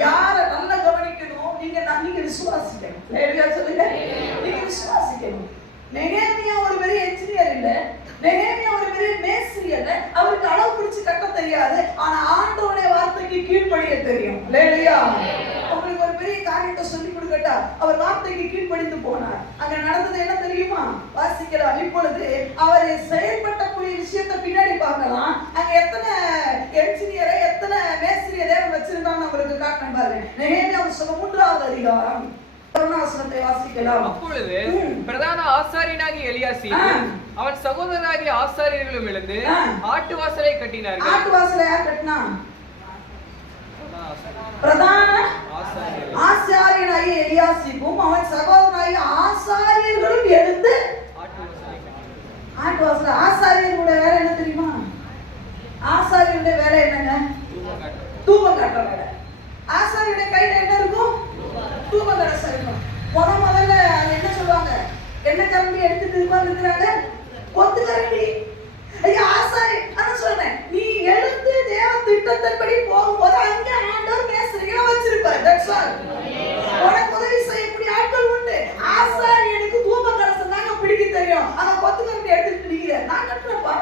யார நல்லா கவனிக்கணும், நீங்க விசுவாசிக்கணும். இல்லையா? சொல்லுங்க, நீங்க விசுவாசிக்கணும். நெகேமியா ஒரு பெரிய என்ஜினியர் இல்ல, நெகேமியா ஒரு பெரிய மேஸ்திரி இல்ல, அவருக்கு அளவு பிடிச்சு கட்ட தெரியாது, ஆனா ஆண்டவருடைய வார்த்தைக்கு கீழ்ப்படிய தெரியும். இல்லையா? உங்களுக்கு ஒரு பெரிய காரியத்தை சொல்லி கொடுக்கட்டா, அவர் வார்த்தைக்கு கீழ்ப்படிந்து போனார். அங்க நடந்தது என்ன தெரியுமா? வாசிக்கலாம். இப்பொழுது அவர் செயல்பட்டக்கூடிய விஷயத்தை பின்னாடி பார்க்கலாம். அங்க எத்தனை என்ஜினியரை எத்தனை மேஸ்திரியை தேவன் வச்சிருந்தான்னு நம்மளுக்கு காட்டணும் பாருங்க. நெகேமியா புத்தகம் 3வது அதிகாரம் வாசிக்கலாம். அப்பொழுது பிரதான ஆசாரியனாகிய எலியாசிபும் அவன் சகோதரராகிய ஆசாரியர்களும் எழுந்து ஆட்டு வாசலை கட்டினார்கள். ஆட்டு வாசலை யார் கட்டினா? பிரதான ஆசாரியனாகிய எலியாசிபும் அவன் சகோதரனாகிய ஆசாரியர்களும் எழுந்து ஆட்டு வாசலை. ஆசாரியர்களுடைய வேலை என்ன தெரியுமா? ஆசாரியருடைய வேலை என்னங்க? தூபம் காட்டுற வேலை. ஆசாரியுடைய கையில என்ன இருக்கும்? தூபம் காட்ட செய்யணும். முதல்ல அது என்ன சொல்லுவாங்க? என்ன கரண்டி எடுத்துட்டு இருக்கிறாங்க? கொத்து கரண்டி. ஐயா ஆசாரி, அதான் சொல்றேன், நீ எழுந்து தேவ திட்டத்தின்படி போகும்போது அங்க ஆண்டவர் மேஸ்திரிகளை வச்சிருப்பார். That's all. உனக்கு உதவி செய்யக்கூடிய ஆட்கள் உண்டு. ஆசாரி எனக்கு தூபம் கலசம் தாங்க பிடிக்க தெரியும், ஆனா கொத்து கரண்டி எடுத்துட்டு பிடிக்கிறேன் நான் கட்டுறப்பா.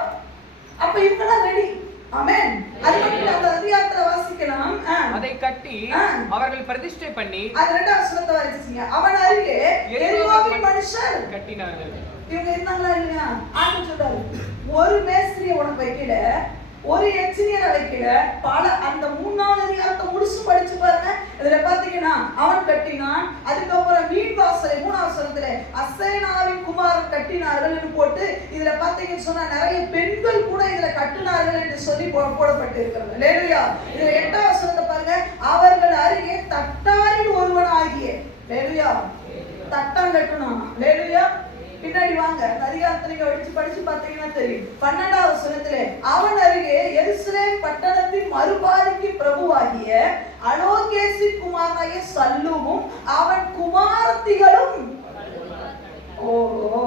அப்ப இவங்கெல்லாம் ரெடி. ஆமென். அது மட்டும் அந்த அதிகாரத்துல வாசிக்கலாம். அதை கட்டி அவர்கள் பிரதிஷ்டை பண்ணி, அது 2வது வசனத்தை வாசிச்சீங்க. அவன் அருகே எரிகோவின் மனுஷர் கட்டினார்கள். இவங்க இருந்தாங்களா இல்லையா? ஆண்டவர் சொல்றாரு, ஒரு மேஸ்திரியை உனக்கு வைக்கல, ஒரு என்ஜினியரை வைக்கல, பல அந்த 3வது அதிகாரத்தை முழுசு படிச்சு பாருங்க. இதுல பாத்தீங்கன்னா அவன் கட்டினான், அதுக்கப்புறம் மீன் வாசலை 3வது வசனத்துல அசேனாவின் குமாரர் கட்டினார்கள் என்று போட்டு, இதுல பாத்தீங்கன்னு சொன்னா நிறைய பெண்கள் கூட இதுல கட்டினார்கள் என்று சொல்லி போடப்பட்டு இருக்கிறது. இல்லையா? இதுல 8வது வசனத்தை பாருங்க, அவர்கள் அருகே தட்டாரில் ஒருவன் ஆகிய. இல்லையா? தட்டம் கட்டணும். இல்லையா? பின்னாடி வாங்க, அதிகாரத்தை நீங்க படிச்சு பார்த்தீங்கன்னா தெரியும். 12வது வசனத்திலே அவன் அருகே எருசலேம் பட்டணத்தின் மறுபாதிக்கு பிரபுவாகிய அலோகேசின் குமாரனாகிய சல்லூமும் அவன் குமாரத்திகளும். ஓஹோ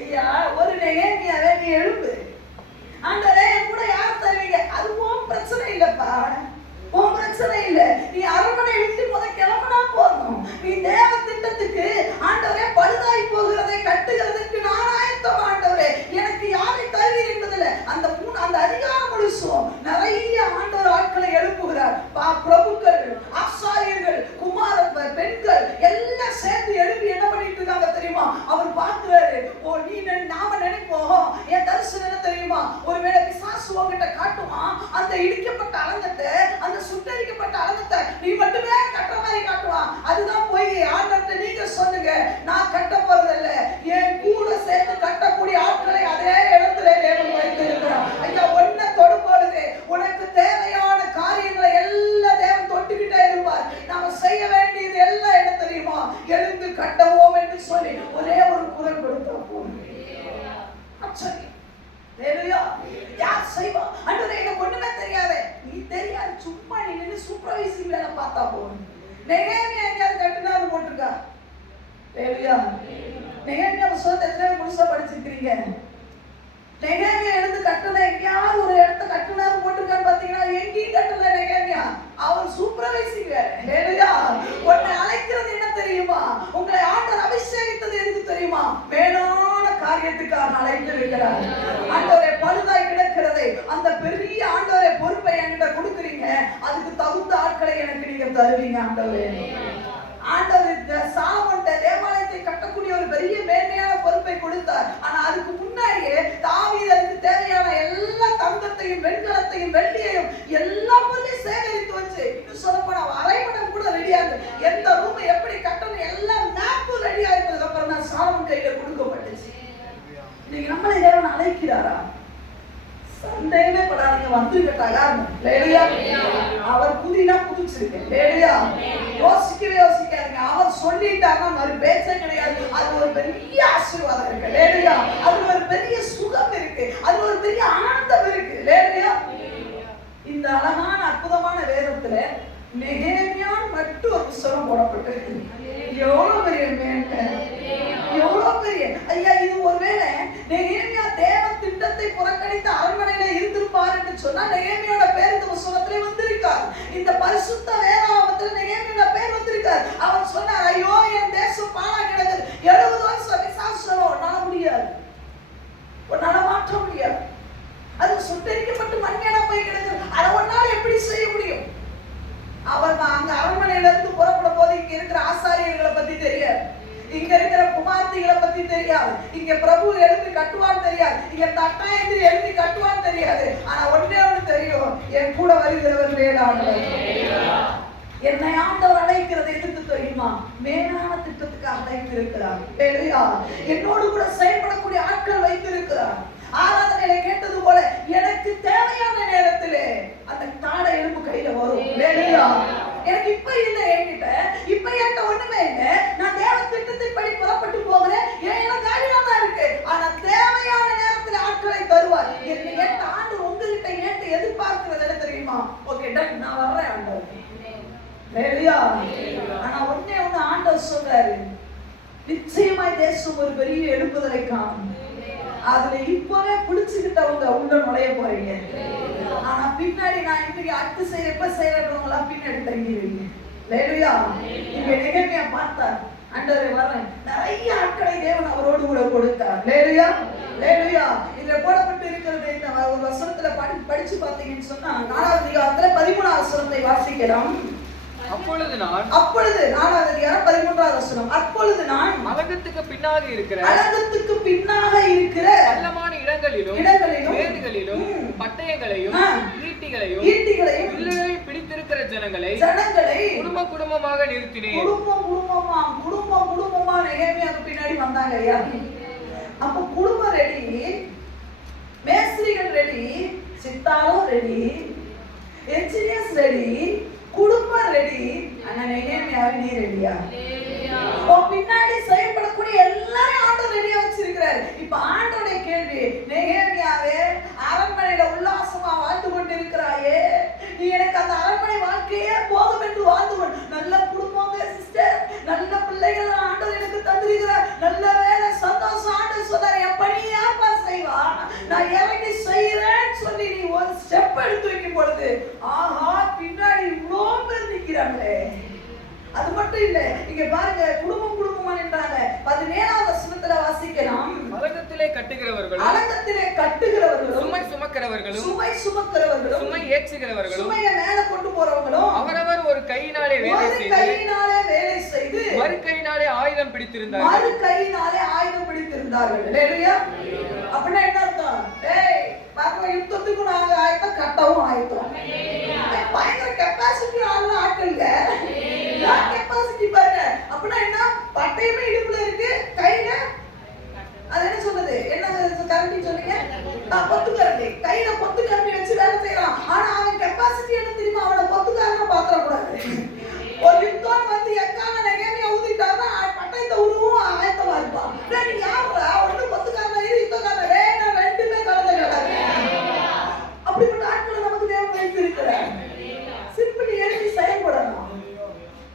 ஐயா, ஒரு நெகேமியாவே நீ எழுப்பு. ஆண்டவரே, என் கூட யார் தருவீங்க? அது உன் பிரச்சனை இல்லப்பா, உன் பிரச்சனை இல்ல. நீ அரண்மனை விட்டு என் தரிசனம் என்ன தெரியுமா? ஒருவேளை பிசாசு உன்கிட்ட காட்டுமா, அந்த இடிக்கப்பட்ட அலங்கத்தை, அந்த சுட்டரிக்கப்பட்ட அலங்கத்தை நீ மட்டுமே கட்டுற மாதிரி காட்டுவான். அதுதான் போய் ஆண்டவர்கிட்ட நீங்க சொல்லுங்க, நான் கட்ட போறதில்ல, என் கூட சேர்ந்து கட்டக்கூடிய ஆட்களை அதே இடத்துல தேவன் வைத்திருக்கிறார். ஐயா, ஒன்ன தொடும் பொழுது உனக்கு தேவையான காரியங்களை எல்லாம் தேவன் தொட்டுக்கிட்டே இருப்பார். நாம செய்ய வேண்டியது எல்லாம் என்ன தெரியுமா? எழுந்து கட்டவோம் என்று சொல்லி ஒரே ஒரு குரல் கொடுத்தா போதும். யார் செய்வா? ஆண்டவரே, எனக்கு ஒண்ணுமே தெரியாது. நீ தெரியாது, சும்மா நீ நின்னு சூப்பர்வைசிங் வேலை பார்த்தா போதும். நெகேமியா எங்கேயாவது கட்டுனாரு போட்டிருக்கா? நெகேமியா புத்தகத்தை எத்தனை முழுசா படிச்சிருக்கீங்க? நெகேமியா எழுந்து கட்டல, எங்கேயாவது ஒரு இடத்த கட்டுனாரு போட்டிருக்கான்னு பாத்தீங்கன்னா எங்கேயும் கட்டல நெகேமியா. அவர் சூப்பர்வைசிங் வேலை. உன்னை அழைக்கிறது என்ன தெரியுமா? உங்களை ஆண்டவர் அபிஷேகித்தது எதுக்கு தெரியுமா? மேலான காரியத்துக்காக அழைத்திருக்கிறார். ஆண்டவரே, பழுதாய் கிடக்கிறதை அந்த பெரிய ஆண்டவரே பொறுப்பை என்கிட்ட கொடுக்குறீங்க, அதுக்கு தகுந்த ஆட்களை எனக்கு நீங்க தருவீங்க ஆண்டவரே. ஆண்டவர் சாலமோன்ட்ட தேவாலயத்தை கட்டக்கூடிய ஒரு பெரிய மேன்மையான பொறுப்பை கொடுத்தார். ஆனா அதுக்கு முன்னாடியே தாவீது அதுக்கு தேவையான எல்லா தங்கத்தையும் வெண்கலத்தையும் வெள்ளியையும் எல்லா பொருளையும் சேகரித்து வச்சு, இன்னும் சொல்ல போனா அரைமணம் கூட ரெடியா இருக்கு. எந்த ரூம் எப்படி கட்டணும் எல்லாம் மேப்பு ரெடியா இருந்ததுக்கு அப்புறம் தான் சாலமோன் கையில கொடுக்கப்பட்டுச்சு. இன்னைக்கு நம்மளை தேவன் அழைக்கிறாரா? சந்தேகமே படாதீங்க, வந்துட்டாங்க. அவர் புதினா புதுச்சிருக்கு. யோசிக்காதீங்க. அவர் சொல்லிட்டாருன்னா மறு பேச்சே கிடையாது. அது ஒரு பெரிய ஆசீர்வாதம் இருக்கு. அது ஒரு பெரிய சுகம் இருக்கு. அது ஒரு பெரிய ஆனந்தம் இருக்கு. இந்த அழகான அற்புதமான வேதத்துல நெகேமியான் மட்டும் ஒரு புத்தகம் போடப்பட்டிருக்கு. எவ்வளவு பெரிய மேன்மை, எவ்வளவு பெரிய ஐயா! இது ஒருவேளை நெகேமியா தேவ திட்டத்தை புறக்கணித்து அரண்மனையில இருந்திருப்பார் என்று சொன்னா நெகேமியோட பேர் இந்த புத்தகத்திலே வந்திருக்கார். இந்த பரிசுத்த வேதாகமத்துல நெகேமியோட பேர் வந்திருக்கார். அவன் சொன்னார், ஐயோ என் தேசம் பாழா கிடக்குது, 70 வருஷம் பிசாசு உன்னால முடியாது, உன்னால மாற்ற முடியாது, அது சுட்டரிக்கப்பட்டு மண்ணியடா போய் கிடக்குது, அதை உன்னால எப்படி செய்ய முடியும்? அவர் அங்க அரண்மனையில இருந்து புறப்படும் போது இங்க இருக்கிற ஆசாரியர்களை பத்தி தெரியாது, இங்க இருக்கிற குமார்த்திகளை பத்தி தெரியாது, இங்க பிரபு எழுதி கட்டுவான்னு தெரியாது, இங்க தட்டாயத்து எழுதி கட்டுவான்னு தெரியாது. ஆனா ஒன்னே ஒண்ணு தெரியும், என் கூட வருகிறவர் வேளாண்மை. என்னை ஆண்டவர் அழைக்கிறது எதுக்கு தெரியுமா? மேலான திட்டத்துக்காக அழைத்திருக்கிறார். என்னோடு கூட செயல்படக்கூடிய ஆட்கள் வைத்திருக்கிறார். ஆராதனையில கேட்டது போல எனக்கு தேவையான நேரத்திலே அந்த தாடை எலும்பு கையில வரும். எனக்கு இப்ப இல்ல, என்கிட்ட ஒண்ணுமே இல்லை, நான் தேவ திட்டத்தின் படி புறப்பட்டு போகிறேன், எனக்கு அறியாம இருக்கு. ஆனா தேவையான நேரத்தில் ஆட்களை தருவார். என்ன ஆண்டு உங்ககிட்ட ஏன் எதிர்பார்க்கிறது என்ன தெரியுமா? ஓகே டன், நான் வர்றேன் ஆண்டவர். ஆனா ஒண்ணே ஒண்ணு ஆண்டவர் சொல்றாரு, நிச்சயமாய் தேசம் ஒரு பெரிய எழுப்புதலை காணும். அதுல இப்பவே பிடிச்சுக்கிட்டவங்க உள்ள நுழைய போறீங்க. ஆனா பின்னாடி நான் இன்னைக்கு அடுத்து செய்ய எப்ப செய்யறவங்களா பின்னாடி தங்கிடுவீங்க. இங்க நெகேமியா பார்த்தார், ஆண்டவரே வரேன், நிறைய ஆட்களை தேவன் அவரோடு கூட கொடுத்தார். இதுல போடப்பட்டு இருக்கிறது இந்த ஒரு வசனத்துல படிச்சு பார்த்தீங்கன்னு சொன்னா 4வது அதிகாரத்துல 13வது வசனத்தை வாசிக்கலாம். அப்பொழுது நான் 4வது அதிகாரம் 13வது வசனம். அப்பொழுது நான் அலங்கத்துக்கு பின்னாக இருக்கிற பள்ளமான இடங்களிலும் மேடுகளிலும் பட்டயங்களையும் ஈட்டிகளையும் வில்லுகளையும் பிடித்திருக்கிற ஜனங்களை குடும்பமாக நிறுத்தினேன். குடும்பமா நெகேமியாவுக்கு பின்னாடி வந்தாங்க. அப்ப குடும்பம் ரெடி, மேஸ்திரிகள் ரெடி, சித்தாலும் ரெடி, என்ஜினியர்ஸ் ரெடி, குடும்பம் ரெடி. ஆனா நெகேமியாவை நீ ரெடியா? பின்னாடி செயல்படக்கூடிய எல்லாரும் ஆண்டவர் ரெடியா வச்சிருக்கிறாரு. இப்ப ஆண்டவருடைய கேள்வி, நெகேமியாவே அரண்மனையில உல்லாசமா வாழ்ந்து கொண்டிருக்கிறாயே, நீ எனக்கு அந்த அரண்மனை வாழ்க்கையே போதும் என்று வாழ்ந்து கொண்டு, நல்ல குடும்பங்க சிஸ்டர், நல்ல பிள்ளைகள் ஆண்டவர் எனக்கு தந்திருக்கிறார், நல்ல வேலை, சந்தோஷம். ஆண்டவர் சொன்னார், என் பணியை யார்ப்பா செய்வா? நான் இறங்கி செய்யறேன்னு சொல்லி நீ ஒரு ஸ்டெப் எடுத்து வைக்கும் பொழுது, ஆஹா பின்னாடி இவ்வளோ பேர் நிக்கிறாங்களே. அது மட்டும் இல்ல, இங்க பாருங்க, குடும்பமா நின்றாங்க. 17வது வசனத்துல வாசிக்கலாம். அலங்கத்திலே கட்டுகிறவர்களும் சுமை சுமக்கிறவர்களும் சுமை ஏற்றுகிறவர்களும் சுமையை மேல கொண்டு போறவங்களும் அவரவர் ஒரு கையினாலே வேலை செய்து மறு கையினாலே ஆயுதம் பிடித்திருந்தார்கள். மறு கையினாலே ஆயுதம் பிடித்திருந்தார்கள். அல்லேலூயா. அப்படின்னா என்ன அர்த்தம்? டேய் பாருங்க, யுத்தத்துக்கு நாங்க ஆயத்தம், கட்டவும் ஆயத்தம். பயங்கர கெப்பாசிட்டி ஆட்கள்ங்க. கெப்பாசிட்டி பாருங்க. அப்படின்னா என்ன? பட்டயமே இடுப்புல இருக்கு, கையில அது என்ன சொல்றது, என்ன கரண்டி சொன்னீங்க, பொத்து கரண்டி, கையில பொத்து கரண்டி வச்சு வேலை செய்யறான். ஆனா அவன் கெப்பாசிட்டி என்ன தெரியுமா? அவனை பொத்துக்காரனா பாத்திரக்கூடாது. ஒரு யுத்தம் வந்து எக்கான நெகேமியா ஊதிட்டாருன்னா பட்டயத்தை உருவும் ஆயத்தமா இருப்பான். நீ யாருடா? ஒண்ணு பொத்துக்காரனா இரு, யுத்தக்காரனா வேணா, ரெண்டுமே கலந்த கிடக்கு. அப்படிப்பட்ட ஆட்களை நமக்கு தேவன் வைத்திருக்கிறார். சிம்பிளி எழுதி செயல்படணும்.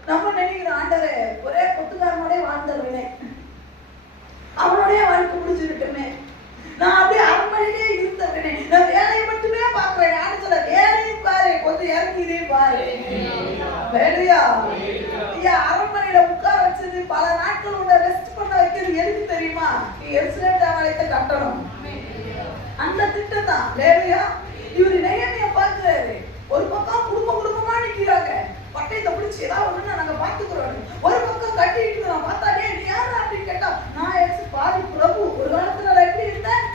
நம்ம நினைக்கிற ஆண்டவரே ஒரே பொத்துக்காரனோட வாழ்ந்தவனே, அவனோடய வாழ்க்கை முடிஞ்சிருக்கமே, நான் அப்படியே அரண்மனையிலே இருந்தவனே, நான் வேலையை மட்டுமே பார்க்கிறேன். யாரு சொல்ல வேலையும் பாரு, கொஞ்சம் இறங்கிதே பாரு. வேலையா ஐயா, அரண்மனையில உட்கார வச்சது பல நாட்கள் உன்னை ரெஸ்ட் பண்ண வைக்கிறது எதுக்கு தெரியுமா? நீ எருசலேம் தேவாலயத்தை கட்டணும். அந்த திட்டம் தான். வேலையா இவரு நெகேமியா பார்க்கிறாரு. ஒரு பக்கம் குடும்பமா நிக்கிறாங்க, பட்டயத்தை பிடிச்சி ஏதாவது ஒண்ணு நாங்க பாத்துக்கிறோம். ஒரு பக்கம் கட்டிட்டு நான் பார்த்தா, நீ யாரு அப்படின்னு கேட்டா, நான் எக்ஸ் பாதி பிரபு. ஒரு காலத்துல நான் எப்படி இருந்தேன்?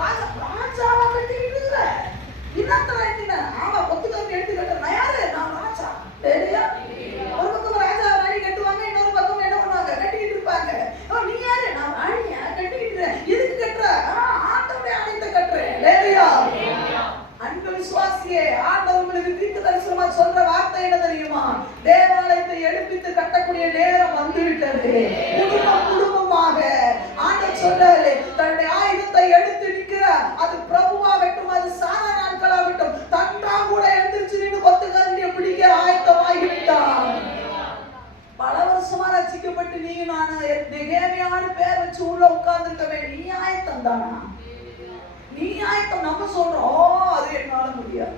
ராஜாவா கட்டிக்கிட்டு இருக்கிறேன். இன்னத்தர ஆமா பொத்துக்காரன் எடுத்து கட்ட, நான் யாரு? நான் ராஜா. சரியா? ஒரு பக்கம் ராஜா ராணி கட்டுவாங்க, இன்னொரு பக்கம் என்ன பண்ணுவாங்க? கட்டிக்கிட்டு இருப்பாங்க. நீ யாரு? நான் ராணியா கட்டிக்கிட்டு. எதுக்கு கட்டுற? ஆண்டவருடைய ஆலயத்தை கட்டுறேன். சரியா? அன்பு விசுவாசியே, ஆண்டவர் உங்களுக்கு தீர்க்க தரிசனமா சொல்ற வார்த்தை என்ன தெரியுமா? தேவாலயத்தை எடுப்பித்து கட்டக்கூடிய நேரம் வந்துவிட்டது. குடும்பமாக ஆண்டவர் சொல்றாரு, தன்னுடைய ஆயுதத்தை எடுத்து நிற்கிறார். அது பிரபுவாகட்டும், அது சாதாரண நாட்களாகட்டும், தண்டா கூட எழுந்திருச்சு நின்று பொத்துக்காரண்டியை பிடிக்க ஆயத்தமாகிவிட்டான். பல வருஷமா ரசிக்கப்பட்டு நீ நான் நெகேமியான பேர் வச்சு உள்ள உட்கார்ந்துருக்கவே, நீ ஆயத்தம் தானா? நீ ஆயத்தம்? நம்ம சொல்றோம் அது என்னால முடியாது,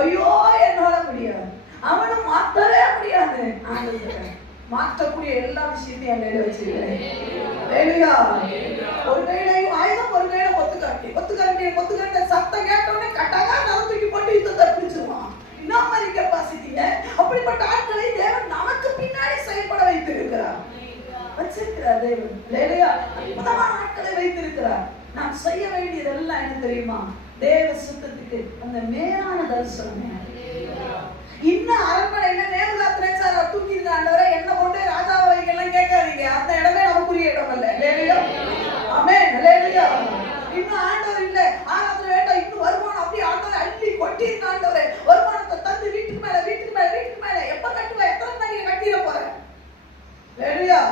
ஐயோ என்னால முடியாது, அவனும் மாற்றவே முடியாது. மாற்றக்கூடிய எல்லா விஷயத்தையும் என் கையில வச்சிருக்கிறேன். ஒரு கையிலையும் ஆயுதம், ஒரு கையில பொத்துக்காட்டி சத்தம் கேட்டோடனே கட்டாக நரம்புக்கு போட்டு யுத்தத்தை பிடிச்சிருவான். என்ன மாதிரி கெப்பாசிட்டிங்க? அப்படிப்பட்ட ஆட்களை தேவன் நமக்கு பின்னாடி செயல்பட வைத்திருக்கிறார், வச்சிருக்கிறார் தேவன். இல்லையா? அற்புதமான ஆட்களை வைத்திருக்கிறார். நாம் செய்ய வேண்டியதெல்லாம் என்ன தெரியுமா? தேவ சுத்தத்துக்கு அந்த மேலான தரிசனம். இன்னும் அரண்மனையில நேபுகாத்நேச்சார் தூக்கி இருக்காண்டவரை என்ன கொண்டு ராஜாவை வைக்கலாம் கேட்காதீங்க. அந்த இடமே நமக்குரிய இடம் அல்ல. இல்லையா? ஆமென். இல்லையா? இன்னும் ஆண்டவர் இல்ல, ஆராதனை வேண்டாம், இன்னும் வருமானம் அப்படியே ஆண்டவர் அள்ளி கொட்டி இருக்காண்டவரே, வருமானத்தை தந்து வீட்டுக்கு மேல வீட்டுக்கு மேல வீட்டுக்கு மேல எப்ப கட்டுவ? எத்தனை நாளைக்கு கட்டிட போறேன்? இல்லையா?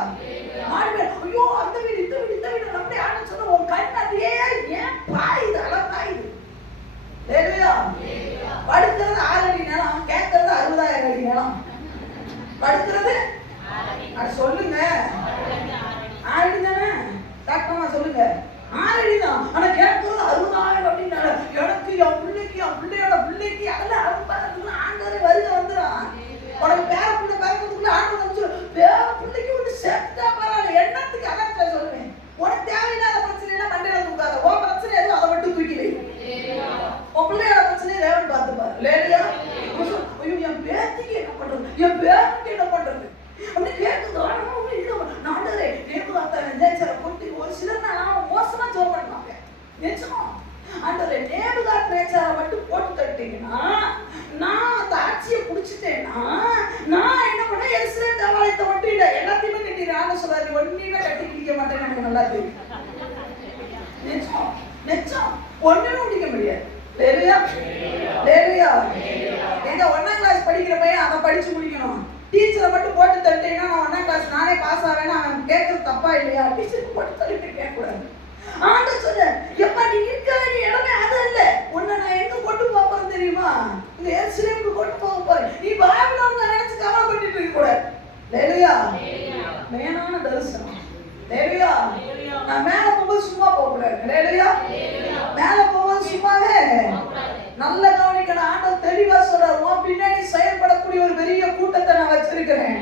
ஐயோ அந்த வீடு இந்த வீடு இந்த வீடு அப்படியே ஆண்டு சொன்ன உன் கண் அப்படியே ஏன் பாயுது, அளவாயுது. இல்லையா? படுக்கிறது 6 அடி நிலம், கேட்கறது 60,000 அடி நிலம். படுக்கிறது அது சொல்லுங்க 6 அடி தானே? டாக்டர்மா சொல்லுங்க 6 அடி தான். ஆனா கேட்கறது 60,000 அப்படின்னா எனக்கு என் பிள்ளைக்கு என் பிள்ளையோட பிள்ளைக்கு அதெல்லாம் அறுப்பாதுக்குள்ள ஆண்டவரே வருக வந்துடும். உனக்கு பேர பிள்ளை பிறக்கிறதுக்குள்ள ஆண்டவர் வந்து பேர பிள்ளைக்கு ஒன்று சேர்த்துட்டா பரவாயில்ல. என்னத்துக்கு அதான் சொல்லுவேன். உனக்கு தேவையில்லாத பிரச்சனை எல்லாம் மண்டையில தூக்காத. உன் பிரச்சனை எதுவும் அதை மட்டும் தூக்கி வை. உன் பிள்ளையோட பிரச்சனையை தேவன் பார்த்துப்பாரு. இல்லையா? ஐயோ என் பேத்திக்கு என்ன பண்றது, என் பேருக்கு என்ன பண்றது அப்படி கேட்குது. நாண்டரே நேபுகாத்நேச்சாரை கொண்டு ஒரு சிலர் நான் மோசமா ஜெபம் பண்ணுவாங்க. நிஜமா ஆண்டவரே நேபுகாத்நேச்சாரை மட்டும் போட்டு தட்டிட்டீங்கன்னா, நான் அந்த ஆட்சியை பிடிச்சிட்டேன்னா, நான் என்ன பண்ணேன்? எருசலேம் தேவாலயத்தை மட்டும் இல்லை எல்லாத்தையுமே கட்டிடுறேன் சொல்றாரு. ஒன்றையுமே கட்டி பிடிக்க மாட்டேன்னு எனக்கு நல்லா தெரியும். நிஜம் நிஜம் ஒண்ணுமே பிடிக்க முடியாது. எங்க 1ஆம் கிளாஸ் படிக்கிற பையன் அதை படிச்சு முடிக்கணும். டீச்சரை மட்டும் போட்டு தட்டீங்கன்னா நான் 1ஆம் கிளாஸ் நானே பாஸ் ஆவேன்னா அவன் கேட்கறது தப்பா இல்லையா? டீச்சருக்கு போட்டு தள்ளிட்டு கேட்க கூடாது. ஆண்டவர் சொல்ற, எப்பா நீ இருக்க வேண்டிய இடமே அது இல்ல. உன்னை நான் எங்க கொண்டு போக போறேன் தெரியுமா? இந்த எருசலேமுக்கு கொண்டு போக போறேன். நீ பாபிலோன்ல நினைச்சு கவலைப்பட்டுட்டு இருக்க கூடாது. இல்லையா? மேலான தரிசனம். இல்லையா? நான் மேல போகும்போது சும்மா போக கூடாது. இல்லையா? மேல போகும்போது சும்மாவே நல்ல கவனிக்கணும். ஆண்டவர் தெளிவா சொல்றார், உன் பின்னாடி செயல்படக்கூடிய ஒரு பெரிய கூட்டத்தை நான் வச்சிருக்கிறேன்.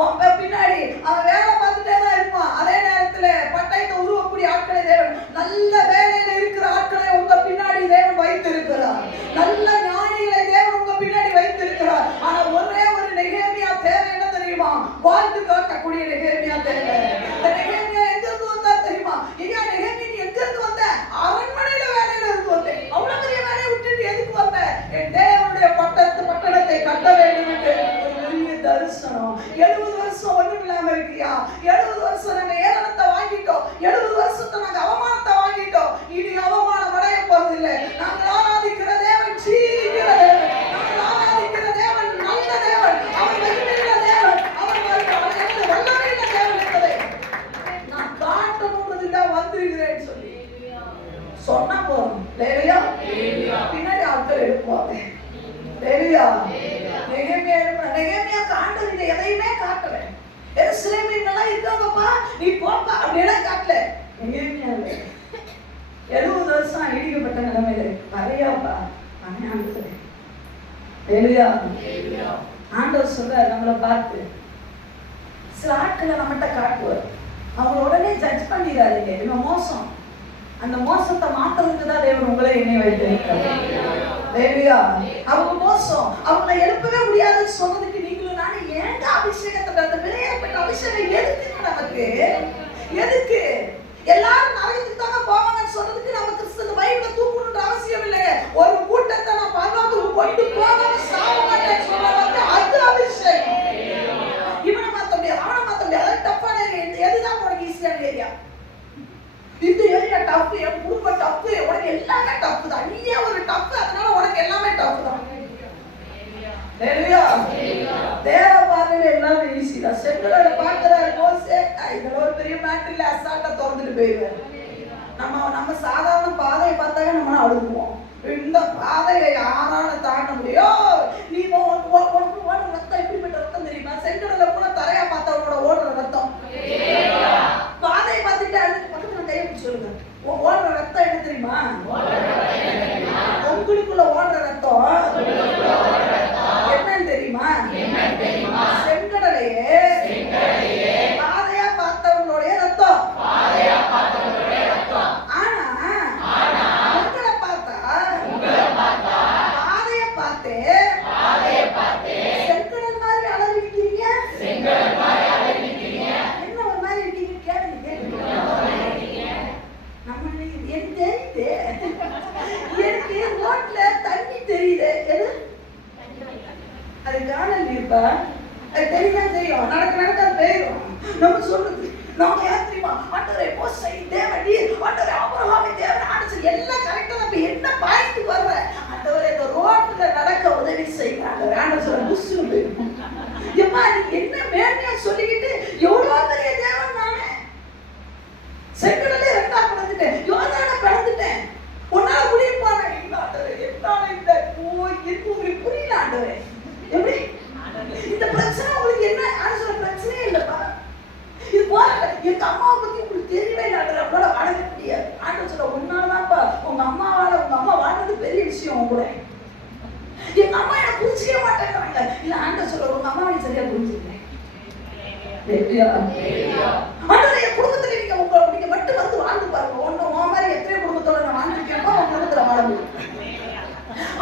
உன் பின்னாடி அவன் வேலை பார்த்துட்டே தான் இருப்பான். அதே நேரத்துல பட்டயத்தை உருவக்கூடிய ஆட்களை தேவன், நல்ல வேலையில இருக்கிற ஆட்களை உங்க பின்னாடி தேவன் வைத்திருக்கிறார். நல்ல ஞானிகளை தேவன் உங்க பின்னாடி வைத்திருக்கிறார். ஆனா ஒரே ஒரு நெகேமியா தேவை என்ன தெரியுமா? வாழ்ந்து காட்டக்கூடிய நெகேமியா தேவை. இந்த நெகேமியா எங்க இருந்து வந்தா தெரியுமா? ஐயா நெகேமியா எங்க இருந்து வந்த? அரண்மனையில வேலையில இருந்து வந்தேன். அவ்வளவு பெரிய வேலையை விட்டுட்டு எதுக்கு வந்த? என் தேவனுடைய பட்டணத்தை கட்ட வேண்டும் என்று ஒரு பெரிய தரிசனம். 70 வருஷம் ஒண்ணும் இல்லாம இருக்கியா? 70 வருஷம் நாங்க ஏளனத்தை வாங்கிட்டோம், 70 வருஷத்தை நாங்க அவமானத்தை வாங்கிட்டோம். இனி அவமானம் அடைய போறதில்லை. நாங்கள் ஆராதிக்கிற தேவன் சீக்கிர தேவன், நாங்கள் ஆராதிக்கிற தேவன் நல்ல தேவன், அவர் மகிமையுள்ள தேவன், அவர் வல்லமையுள்ள தேவன் என்பதை நான் காட்டணும்ன்றதுக்காக வந்திருக்கிறேன்னு சொல்லி சொன்னா போதும். லேவியா பின்னாடி ஆட்கள் எடுப்பாங்க. லேவியா நெகேமியா காண்டதில்லை, எதையுமே காட்டல. எருசலேமின்லாம் இருக்காங்கப்பா நீ போப்பா அப்படியெல்லாம் காட்டல. நெகேமியா 70 வருஷம் இடிக்கப்பட்ட நிலைமையில வரையாப்பா ஆண்டு. லேவியா ஆண்டவர் சொல்றார் நம்மளை பார்த்து சில ஆட்களை நம்மகிட்ட காட்டுவார். அவங்க உடனே ஜட்ஜ் பண்ணிடாதீங்க, இவன் மோசம். அந்த மோசத்தை மாத்துறதுக்கு தான் தேவன் உங்களை என்னை வைத்திருக்கிறார். லேவியா அவங்க மோசம், அவங்களை எழுப்பவே முடியாதுன்னு சொன்னதுக்கு நீங்களும் நானும் ஏங்க அபிஷேகத்தை அந்த விளையாடப்பட்ட அபிஷேகம் எதுக்கு நமக்கு? எதுக்கு எல்லாரும் நரகத்துக்கு தாங்க போவாங்கன்னு சொன்னதுக்கு நமக்கு இந்த பைபிளை தூக்கணுன்ற அவசியம் இல்லை. ஒரு கூட்டத்தை நான் பரலோகத்துக்கு கொண்டு போகாம சாவ மாட்டேன்னு சொன்னது அது அபிஷேகம். இவனை மாத்த முடியாது, அவனை மாத்த முடியாது. டஃப்பான எதுதான் உனக்கு ஈஸியான ஏரியா? இந்த ஏரியா டஃப், என் குடும்ப டஃப், உனக்கு எல்லாமே டஃப் தான். நீயே ஒரு டஃப், அதனால உனக்கு எல்லாமே டஃப் தான். தேவ பார்வையில எல்லாமே ஈஸி தான். செங்கலோட பார்க்கிறாரு மோசே, இதெல்லாம் ஒரு பெரிய மேட்டர் இல்ல, அசால்ட்டா திறந்துட்டு போயிடுவார். நம்ம சாதாரண பாதையை பார்த்தாவே நம்ம அழுகுவோம். இந்த பாதையை யாரால தாண்ட முடியும்? நீ உனக்கு ஓடுற ரத்தம் எப்படிப்பட்ட ரத்தம் தெரியுமா? செங்கடல கூட தரையா பார்த்தவனோட ஓடுற ரத்தம். பாதையை பார்த்துட்டு அதுக்கு பக்கத்துல கையை பிடிச்சி சொல்லுங்க, ஓடுற ரத்தம் என்ன தெரியுமா? உங்களுக்குள்ள ஓடுற ரத்தம் என்னன்னு தெரியுமா? செங்கடலையே பாதையா பார்த்தவங்களுடைய ரத்தம். ஆனா உங்களை பார்த்தா பாதைய பார்த்து செங்கடல் மாதிரி அலறிக்கிறீங்க. என்ன ஒரு மாதிரி இருக்கீங்க கேளுங்க. நம்ம எனக்கு தெரியுது, எனக்கு ரோட்ல தண்ணி தெரியுது. எது அது காணல் இருப்பா, அது தெரியுதான் தெரியும், நடக்க அது போயிடும். நம்ம சொல்றது நம்ம யார் தெரியுமா? ஆண்டவரே மோசே தேவன், ஆண்டவரே ஆபிரகாம் தேவன், ஆண்டவர் எல்லாம் கரெக்டா. நம்ம என்ன பாயிண்ட் வர்ற? ஆண்டவரே இந்த ரோட்ல நடக்க உதவி செய்யுங்க. ஆண்டவர் சொல்ல புஷ்னு போயிடும். ஏம்மா நீ என்ன மேன்மையா சொல்லிக்கிட்டு எவ்வளவு பெரிய தேவன் நானே. செங்கடலே ரெண்டா பிளந்துட்டேன், யோர்தானை பிளந்துட்டேன், உன்னால முடியுமானா? இல்ல ஆண்டவரே, என்னால இந்த உங்களுக்கு புரியல ஆண்டவரே. எப்படி இந்த பிரச்சனை உங்களுக்கு என்ன? ஆண்டவர் பிரச்சனையே இல்லப்பா, இது போறல. எங்க அம்மாவை பத்தி உங்களுக்கு தெரியவே இல்லை, அவங்களோட வாழ முடியாது. ஆண்டவர் சொல்ல ஒன்னாலதான்ப்பா உங்க அம்மா வாழ்றது பெரிய விஷயம் கூட. எங்க அம்மா என்ன புரிஞ்சிக்கவே மாட்டேங்கிறாங்க. இல்ல ஆண்டவர் சொல்ல உங்க அம்மாவை சரியா புரிஞ்சுக்கிறேன். ஆண்டவர் என் குடும்பத்துல நீங்க மட்டும் வந்து வாழ்ந்து பாருங்க. உன் மாதிரி எத்தனை குடும்பத்தோட நான் வாழ்ந்துருக்கேன்ப்பா, உன் குடும்பத்துல வாழ முடியும்.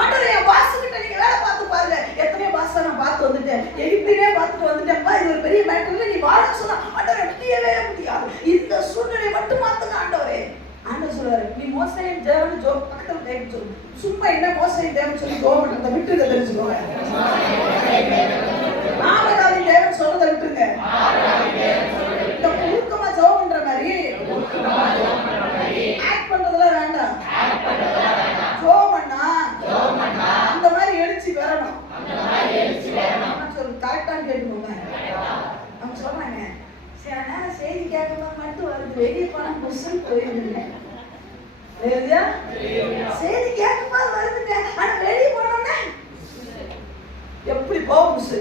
ஆண்டவர் என் பாஸ் கிட்ட நீங்க வேலை பார்த்து பாருங்க, எத்தனையோ பாஸை நான் பார்த்து வந்துட்டேன், எகிப்திலே பார்த்துட்டு வந்துட்டேன்ப்பா, இது ஒரு பெரிய மேட்டர்ல நீ வாழ சொன்னா ஆண்டவர் முடியவே முடியாது. இந்த சூழ்நிலை மட்டும் மாத்துங்க ஆண்டவரே. ஆண்டவர் சொல்றாரு, நீ மோசேயின் தேவன் ஜோ பக்கத்துல தேவன் சொல்லு. சும்மா என்ன மோசேயின் தேவன் சொல்லி ஜோபன்றத விட்டுங்க, தெரிஞ்சுக்கோங்க. ஆபிரகாமின் தேவன் சொல்றதை விட்டுருங்க. இந்த உருக்கமா ஜோபன்ற மாதிரி ஆக்ட் பண்றதெல்லாம் வேண்டாம். ஜோபண்ணா அந்த மாதிரி எழுச்சி வரணும். சொல்லு கரெக்டான்னு கேட்டுக்கோங்க. அவங்க சொல்றாங்க, சில நேரம் செய்தி கேட்கணும் மட்டும் வருது, வெளியே போனா புதுசுன்னு போயிருந்துங்க. செய்தி கேட்கும்போது வருதுங்க, ஆனா வெளியே போனோம்னா எப்படி போக புதுசு?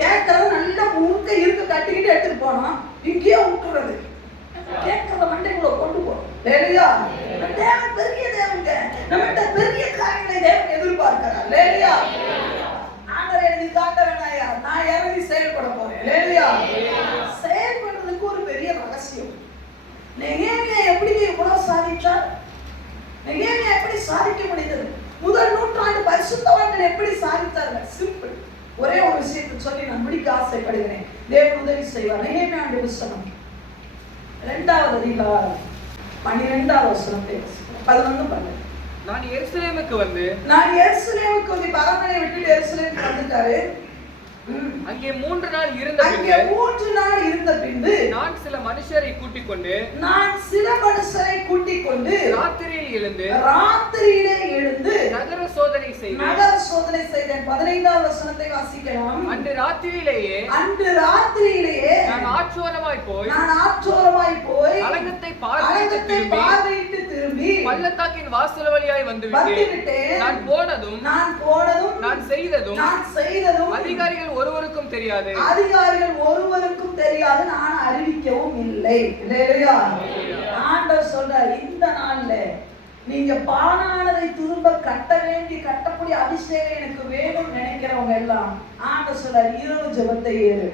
கேட்கறது நல்லா முழுக்க இருக்க கட்டிக்கிட்டு எடுத்துட்டு போனோம், இங்கேயே விட்டுறது. கேட்கறத மண்டைக்குள்ள கொண்டு போறோம். தேவன் பெரிய தேவங்க, நம்மகிட்ட பெரிய காரியங்களை தேவன் எதிர்பார்க்கிறார். லேலியா ஆண்டவரே நீ காட்ட வேணாயா, நான் இறங்கி செயல்பட போறேன். லேலியா செயல்படுறதுக்கு ஒரு பெரிய ரகசியம். நெகேமியா எப்படி இவ்வளவு சாதித்தார்? நெகேமியா எப்படி சாதிக்க முடிந்தது? முதல் நூற்றாண்டு பரிசுத்தவான்கள் எப்படி சாதித்தார்கள்? சிம்பிள். ஒரே ஒரு விஷயத்தை சொல்லி நான் முடிக்க ஆசைப்படுகிறேன். தேவன் உதவி செய்வார். நெகேமியாவுடைய புத்தகம் 2வது அதிகாரம் 12வது வசனத்தை 11 12. நான் எருசலேமுக்கு வந்து அரண்மனை விட்டு எருசலேமுக்கு வந்துட்டாரு. அங்கே 3 நாள் இருந்த பின்பு நான் சில மனுஷரை கூட்டிக் கொண்டு ராத்திரியிலே எழுந்து நகர சோதனை செய்தேன். 15வது வசனத்தை வாசிக்கலாம். அன்று ராத்திரியிலேயே நான் ஆற்றோரமாய் போய் அலங்கத்தை பார்வையிட்டு திரும்பி பள்ளத்தாக்கின் வாசல் வழியாய் வந்து விட்டேன். நான் போனதும் நான் செய்ததும் அதிகாரிகள் ஒருவருக்கும் தெரியாது. நான் அறிவிக்கவும் இல்லை. ஆண்டவர் சொல்றார், இந்த நாள்ல நீங்க பாழானதை திரும்ப கட்டக்கூடிய அபிஷேகம் எனக்கு வேணும் நினைக்கிறவங்க எல்லாம் ஆண்டவர் சொல்றார், இரவு ஜெபத்தை ஏறு.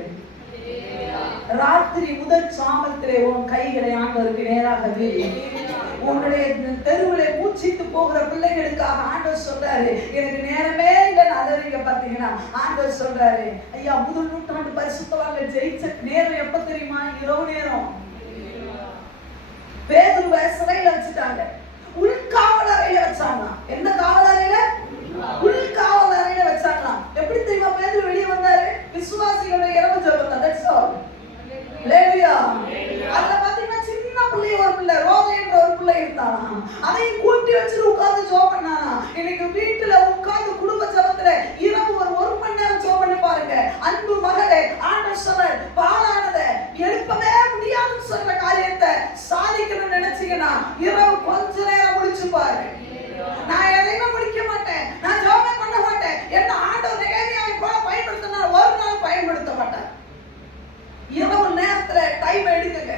ராத்திரி முதல் சாமத்திலே உன் கைகளை ஆண்டவருக்கு நேராக வீடு. உன்னுடைய தெருவிலே மூச்சிட்டு போகிற பிள்ளைகளுக்காக ஆண்டவர் சொல்றாரு, எனக்கு நேரமே இல்லைன்னு அதறிங்க. பாத்தீங்கன்னா ஆண்டவர் சொல்றாரு, ஐயா முதல் நூற்றாண்டு பரிசுத்தவான்கள் ஜெயிச்ச நேரம் எப்ப தெரியுமா? இரவு நேரம். பேதுருவை சிறையில வச்சுட்டாங்க, உள்காவல் அறையில வச்சாங்க. எந்த காவல் அறையில? உள்காவல் அறையில வச்சாங்க. எப்படி தெரியுமா பேதுரு வெளியே வந்தாரு? விசுவாசிகளோட இரவு ஜெபம். That's all. ஹalleluya. அதுல பாத்தீங்கன்னா சின்ன பிள்ளை ஒரு பிள்ளை ரோதை என்ற ஒரு பிள்ளை இருந்தானா, அதையும் கூட்டி வச்சு உட்கார்ந்து ஜெபம் பண்ணானா. இன்னைக்கு வீட்டுல உட்கார்ந்து குடும்ப ஜெபத்துல இரவு ஒரு மணி நேரம் ஜெபம் பண்ணி பாருங்க. அன்பு மகளே, ஆண்டவர் சொல்றார், பாழானதை எழுப்பவே முடியாதுன்னு சொல்ற காரியத்தை சாதிக்கணும்னு நினைச்சீங்கன்னா இரவு கொஞ்ச நேரம் முடிச்சு பாரு. நான் எதையுமே முடிக்க மாட்டேன், நான் ஜெபமே பண்ண மாட்டேன், என்ன ஆண்டவர் நெகேமியாவை போல பயன்படுத்தினார், ஒரு நாள் பயன்படுத்த மாட்டார். இரவு நேரத்துல டைம் எடுக்குங்க.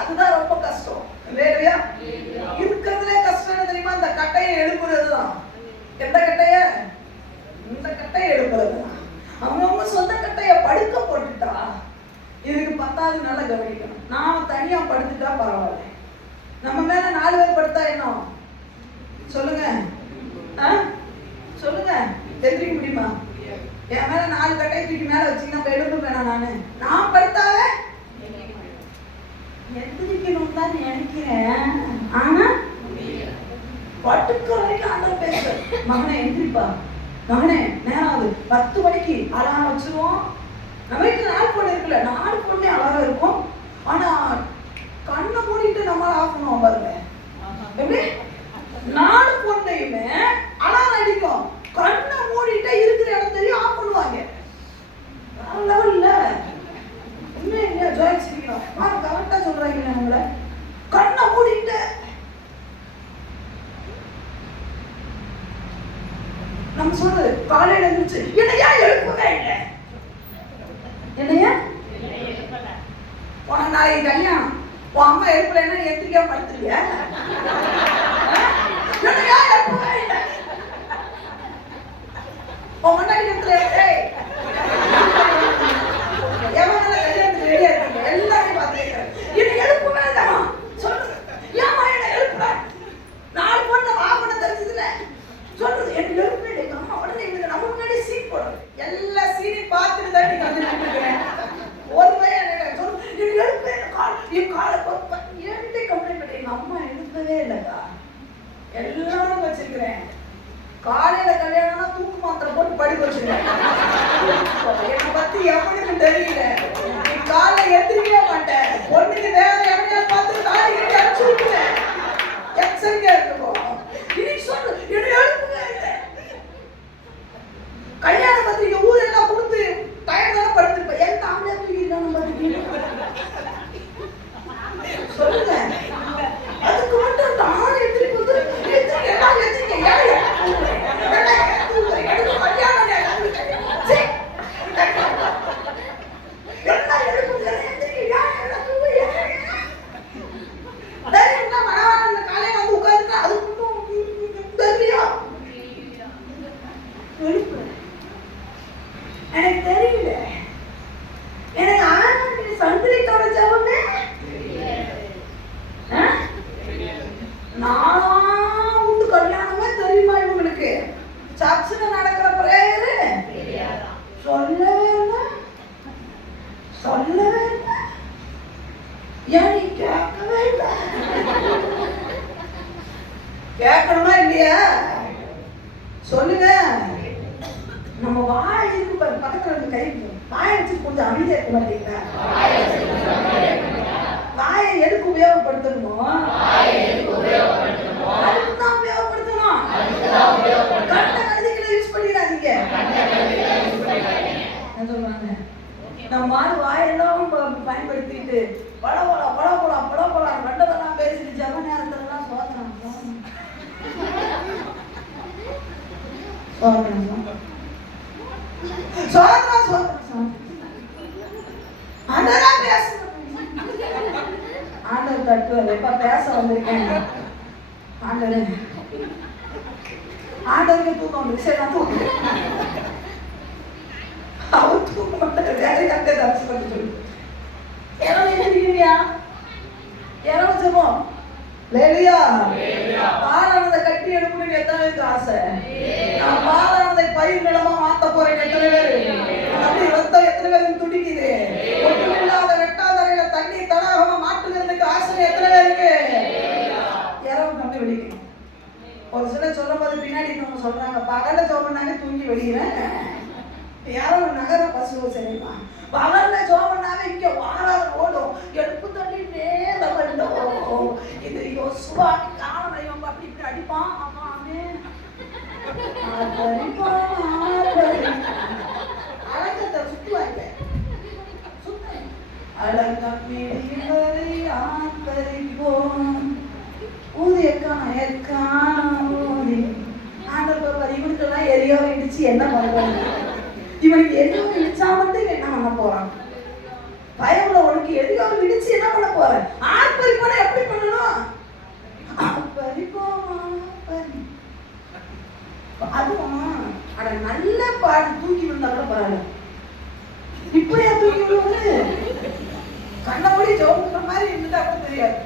அதுதான் ரொம்ப கஷ்டம். இல்லையா? இருக்கிறதுலே கஷ்டம் என்ன தெரியுமா? இந்த கட்டையை எழுப்புறதுதான். எந்த கட்டைய? இந்த கட்டையை எழுப்புறதுதான். அவங்க சொந்த கட்டைய படுக்க போட்டுட்டா இதுக்கு 10வது நாள கவனிக்கணும். நாம தனியா படுத்துட்டா பரவாயில்ல. நம்ம மேல 4 பேர் படுத்தா என்ன சொல்லுங்க? சொல்லுங்க, தெரிஞ்சுக்க முடியுமா? என் மேல 4 கட்டை தூக்கி மேல வச்சீங்கன்னா எழுப்பு வேணாம். நான் படுத்தாவே எந்திரிக்கணும் தான் நினைக்கிறேன், ஆனா படுக்க வரைக்கும் ஆண்டவர் பேசு. மகனே எந்திரிப்பா, மகனே நேரம் ஆகுது, 10 மணிக்கு அலாரம் வச்சிருவோம். நம்ம வீட்டுல 4 பொண்ணு இருக்குல்ல, 4 பொண்ணே அலாரம் இருக்கும். ஆனா கண்ணை மூடிட்டு நம்ம ஆஃப் பண்ணுவோம் பாருங்க. எப்படி 4 பொண்ணையுமே அலாரம் அடிக்கும், கண்ணை மூடிட்டே இருக்கிற இடம் தெரியும், ஆஃப் பண்ணுவாங்க. லெவல்ல உண்மையா ஜோதிச்சிருக்கணும். கரெக்டா சொல்றாங்க. நம்மள கண்ணை மூடிட்டு நம்ம சொல்றது காலையில இருந்துச்சு, என்னையா எழுப்பவே இல்லை, என்னையா உனக்கு நாளைக்கு கல்யாணம், உன் அம்மா எழுப்பலைன்னா எந்திரிக்காம படுத்துருவியா? என்னையா எழுப்பவே இல்லை, உன் முன்னாடி எல்லாரையும் பார்த்துக்கிறேன், என்னை எழுப்பவே இல்லைமா சொல்றது. ஏமா என்ன எழுப்புற? 4 பொண்ணு வாகன தெரிஞ்சதுல சொல்றது எனக்கு எழுப்பவே இல்லை. அம்மா உடனே இவங்க நம்ம முன்னாடி சீன் போடுறது. எல்லா சீனையும் பார்த்துட்டு தான் நீங்க வந்து நின்றுக்கிறேன். ஒரு பையன் சொல்லு, எனக்கு எழுப்பவே இல்லை, என் காலை ஏன்ட்டே கம்ப்ளைண்ட் பண்ணி எங்க அம்மா எழுப்பவே இல்லைக்கா. எல்லாரும் வச்சிருக்கிறேன். காலையில கல்யாணம்னா தூக்கு மாத்திரை போட்டு படுக்க வச்சிருக்கேன். இல்லை, ஏன் நீ கேட்கவே இல்லை? கேட்கணுமா இல்லையா சொல்லுங்க. நம்ம வாய் இருக்கு பாரு, பக்கத்துல இருந்து கை வாயை வச்சு கொஞ்சம் அமைதியா இருக்க மாட்டீங்களா? வாயை எதுக்கு உபயோகப்படுத்தணுமோ அதுக்குதான் உபயோகப்படுத்தணும். கண்ட கருதிகளை யூஸ் பண்ணிடாதீங்க. என்ன சொல்றாங்க? நம்ம வாயெல்லாம் பயன்படுத்திட்டு பழம் கண்டதெல்லாம் பேசிட்டு ஜப நேரத்துலலாம் சோதனம் ஆண்டவர் தட்டுவார். எப்ப பேச வந்திருக்கேன் ஆண்டவருக்கு தூக்கம் வந்து சரி நான் தூக்கம் அவர் தூக்க மாட்டார். வேற கண்டே தரிசி பண்ணி சொல்லு இரவு எழுதிக்கிறியா? இரவு ஜெபம் லேலியா பாலானதை கட்டி எடுக்கணும்னு எத்தனை பேருக்கு ஆசை? நான் பாலானதை பயிர் நிலமா மாத்த போறேன். எத்தனை பேரு அப்படி ரத்தம் எத்தனை பேருக்கு துடிக்குது? ஒன்றும் இல்லாத வெட்டாதரையில தண்ணி தடாகமா மாற்றுகிறதுக்கு ஆசை எத்தனை பேருக்கு? இரவு கண்டு வெடிக்கணும். ஒரு சிலர் சொல்லும் போது பின்னாடி நம்ம சொல்றாங்க பகல ஜோபன்னாங்க தூங்கி வெளியிறேன். யாரோ நகர பசுவோ சரிமா பகல்ல ஜோபன்னாவே இங்க வாராத ஓடும் எடுப்பு தள்ளிட்டே தவறும். இது யோசுவா காலம் இவங்க அப்படி இப்படி அடிப்பான். ஆமாமே அழகத்தை சுத்துவாங்க அழகம் இவனுக்கெல்லாம் எரியோ இடிச்சு என்ன பண்றாங்க? இவனுக்கு எரியோ இடிச்சா மட்டும் என்ன பண்ண போறான்? பயவுல உனக்கு எரியோ இடிச்சு என்ன பண்ண போற? ஆர்ப்பரிப்போனா எப்படி பண்ணணும்? அதுவும் அட நல்ல பாடு தூக்கி விழுந்தா கூட பரவாயில்ல. இப்படியா தூக்கி விழுவது? கண்ணபடி ஜோபுற மாதிரி இருந்துட்டு அப்ப தெரியாது.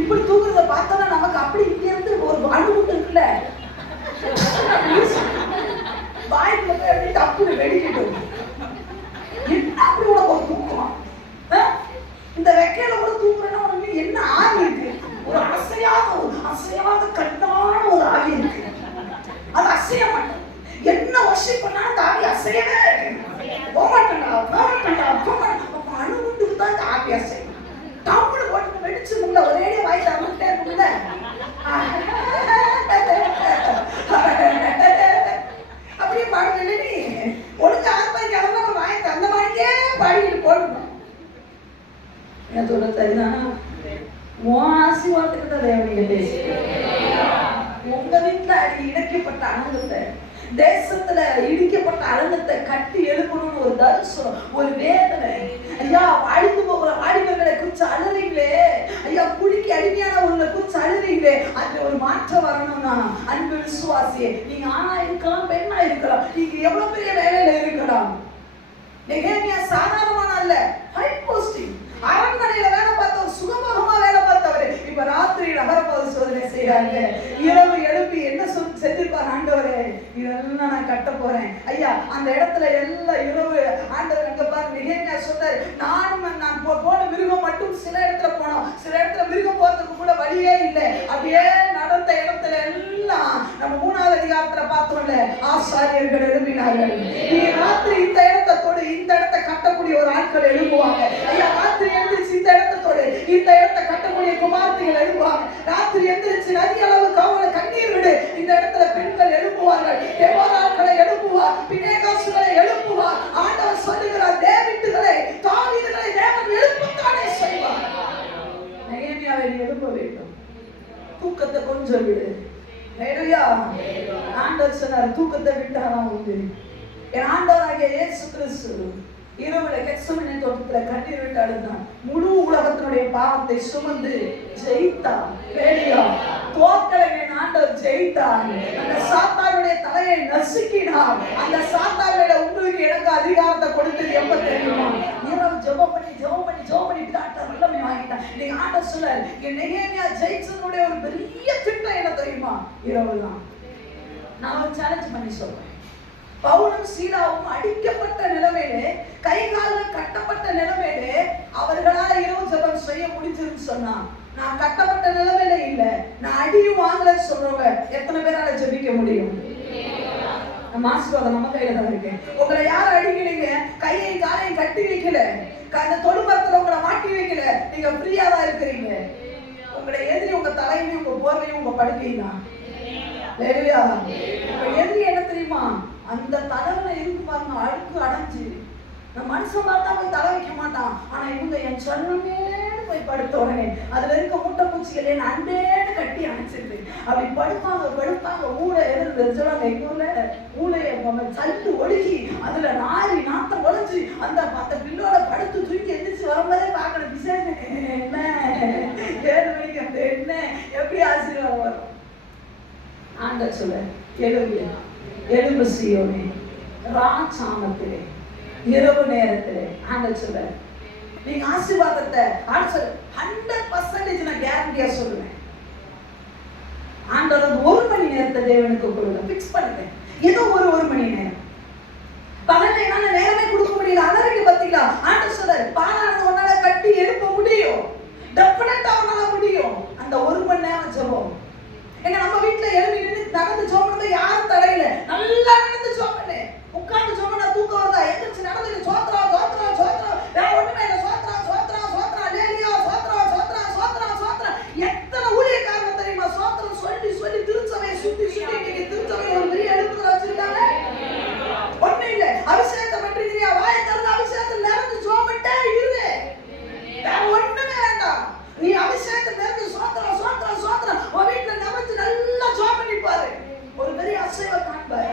இப்படி தூக்குறத பார்த்தோம்னா நமக்கு அப்படி இங்க இருந்து ஒரு அணுகுண்டு இருக்குல்ல வாய்க்குள்ள போய் அப்படி டப்புன்னு வெடிக்கிட்டோம். அப்படி உனக்கு ஒரு தூக்கம் இந்த வெக்கையில கூட தூக்குறேன்னா உனக்கு என்ன ஆவி இருக்கு? ஒரு அசையாத கட்டான ஒரு ஆவி இருக்கு. அது அசைய மாட்டேன். என்ன வர்ஷிப் பண்ணாலும் அந்த ஆவி அசையவே போமாட்டேன்டா. அணுகுண்டுக்கு தான் இந்த ஆவி அசையும். டப்புன்னு போட்டு வெடிச்சு முள்ள ஒரே வாய் தந்துட்டே இருக்கும்ல. அப்படியே பாடுங்க நீ ஒழுங்கு ஆத்மாக்கு அளவு ஒரு வாய் தந்த மாதிரியே பாடிக்கிட்டு போடணும். என்ன சொல்ல சரிதானா? உன் ஆசீர்வாதத்துக்கு தான் தேவனிங்க பேசு. உங்க வீட்டுல இணைக்கப்பட்ட அனுபவத்தை தேசத்துல இடிக்கப்பட்ட அழுந்தத்தை கட்டி எழுப்பணும்னு ஒரு தரிசனம், ஒரு வேதனை. ஐயா அழிந்து போகிற வாலிபர்களை குறிச்சு அழுறீங்களே, ஐயா குடிக்கு அடிமையானவர்களை குறிச்சு அழுறீங்களே, அந்த ஒரு மாற்றம் வரணும்னா அன்பு விசுவாசியே, நீங்க ஆணா இருக்கலாம் பெண்ணா இருக்கலாம், நீங்க எவ்வளவு பெரிய வேலையில இருக்கலாம். நெகேமியா சாதாரணமான அல்ல, ஹை போஸ்டிங். அரண்மனையில வேலை பார்த்தவர், சுகபோகமா வேலை பார்த்தவர், இப்ப ராத்திரியில் அகரப்போது சோதனை செய்யறாங்க. இரவு எழுப்பி என்ன செஞ்சிருப்பார் ஆண்டவரே, இதெல்லாம் நான் கட்ட போறேன். ஐயா அந்த இடத்துல எல்லாம் இரவு ஆண்டவர் அங்க பாரு நெகேமியா சொல்றாரு, நான் போன மிருகம் மட்டும் சில இடத்துல போனோம், சில இடத்துல மிருகம் போறதுக்கு கூட வழியே இல்லை. அப்படியே நடந்த இடத்துல எல்லாம் நம்ம 3வது அதிகாரத்துல பார்த்தோம்ல, ஆசாரியர்கள் எழுப்பினார்கள். நீ ராத்திரி இந்த இடத்தை தொடு, இந்த இடத்தை கட்டக்கூடிய ஒரு ஆட்கள் எழுப்புவாங்க. ஐயா ராத்திரி எழுந்திரிச்சு இந்த இடத்தை தொடு, இந்த இடத்தை கட்டக்கூடிய குமார்த்திகள் எழுப்புவாங்க. ராத்திரி எழுந்திரிச்சு நதி அளவு கவலை கண்ணீர் விடு, இந்த இடத்துல பெண்கள் எழுப்புவார்கள், தேவாராக்களை எழுப்புவார், பினேகாசுகளை எழுப்புவார். ஆண்டவர் சொல்லுகிறார், தேவீதுகளை தாவீதுகளை தேவன் எழுப்பத்தானே செய்வார். நெகேமியாவை எழுப்ப வேண்டும். தூக்கத்தை கொஞ்சம் விடு. ஹல்லேலூயா. ஆண்டவர் சொன்னார், தூக்கத்தை விட்டாராம் உண்டு. என் ஆண்டவராகிய இயேசு கிறிஸ்து இரவுல கெத்செமனே தோட்டத்துல கண்ணீர் விட்டு அழுதான். முழு உலகத்தினுடைய பாவத்தை சுமந்து ஜெயித்தார். ஹல்லேலூயா. தோற்கலமே ஆண்டவர் ஜெயித்தார். அந்த சாத்தானுடைய தலையை நசுக்கினார். அந்த சாத்தானுடைய உங்களுக்கு எனக்கு அதிகாரத்தை கொடுத்தது எப்ப தெரியுமா? இரவு ஜெபம் பண்ணி ஆண்டவர் வல்லமை வாங்கிட்டார். நீங்க ஆண்டவர் சொல்றார், நெகேமியா ஜெயிச்சதுடைய ஒரு பெரிய திட்டம் என்ன தெரியுமா? இரவு தான். நான் ஒரு சேலஞ்ச் பண்ணி சொல்றேன். பவுலும் சீலாவும் அடிக்கப்பட்ட நிலைமையிலே, கை கால்கள் கட்டப்பட்ட நிலைமையிலே அவர்களால இரவு ஜெபம் செய்ய முடிஞ்சிருன்னு சொன்னா, நான் கட்டப்பட்ட நிலைமையில இல்ல, நான் அடியும் வாங்கலன்னு சொல்றவங்க எத்தனை பேரால ஜெபிக்க முடியும்? நம்ம ஆசீர்வாதம் நம்ம கையில தான் இருக்கு. உங்களை யாரும் அடிக்கலைங்க, கையை காலையும் கட்டி வைக்கல, அந்த தொடுமரத்துல உங்களை மாட்டி வைக்கல, நீங்க ஃப்ரீயா தான் இருக்கிறீங்க. உங்களுடைய எதிரி உங்க தலைமையும் உங்க போர்வையும் உங்க படுக்கையும் தான். உங்க எதிரி என்ன தெரியுமா? அந்த தலைவல இருக்கு பாருங்க, அழுக்கு அடைஞ்சு நான் மனுஷன் பார்த்தா போய் தலை வைக்க மாட்டான். ஆனா இவங்க என் சொன்னமே போய் படுத்த உடனே அதுல இருக்க முட்டை பூச்சிகளே அண்டேன்னு கட்டி அணைச்சிருது. அப்படி படுப்பாங்க ஊழை சொல்லுவாங்க. எங்க ஊர்ல ஊழைய சல்லு ஒழுகி அதுல நாரி நாத்தம் ஒழிஞ்சு அந்த பில்லோட படுத்து தூக்கி எந்திரிச்சு வரும்போதே பார்க்கணும். விசேஷம் என்ன 7 மணிக்கு அந்த என்ன எப்படி ஆசீர்வாதம் வரும்? ஆண்டவர் சொல்ல, எழும்பு சீயோனே, ராஜாமத்திலே இரவு நேரத்திலே. ஆண்டவர் சொல்ல, நீங்க ஆசீர்வாதத்தை 100% நான் கேரண்டியா சொல்லுவேன். ஆண்டவர் 1 மணி நேரத்தை தேவனுக்கு கொடுங்க, பிக்ஸ் பண்ணுங்க. ஏதோ ஒரு மணி நேரம். பகல்ல என்னால நேரமே கொடுக்க முடியல, அலறிக்கு பாத்தீங்களா? ஆண்டவர் சொல்றாரு, பாலானது உன்னால கட்டி எழுப்ப முடியும், டெஃபினட்டா உன்னால முடியும். அந்த 1 மணி நேரம் ஜெபம். ஏன்னா நம்ம வீட்டுல எழுப்பி நின்று நடந்து ஜெபம்னா யாரும் தடையில, நல்லா நடந்து ஜெபம்னு உட்கார்ந்து ஜெபம்னா தூக்கம் வருதா? எந்திரிச்சு நடந்து சோத்ரா வேற ஒண்ணுமே இல்ல, சோத்ரா லேலியா சோத்ரா. எத்தனை ஊழியக்காரங்க தெரியுமா சோத்ரம் சொல்லி திருச்சபையை சுத்தி இன்னைக்கு திருச்சபை ஒரு பெரிய எழுப்புதல் வச்சிருக்காங்க. ஒண்ணு இல்ல, அபிஷேகத்தை பண்றீங்க, வாயை திறந்து அபிஷேகத்தில் நிறைஞ்சு ஜெபம்ட்டே இரு, வேற ஒண்ணுமே வேண்டாம். நீ அபிஷேகத்தை நிறைஞ்சு சோத்ரா உன் வீட்டுல நிறைஞ்சு நல்லா ஜெபம் பண்ணி பாரு, ஒரு பெரிய அசைவ காண்பாரு.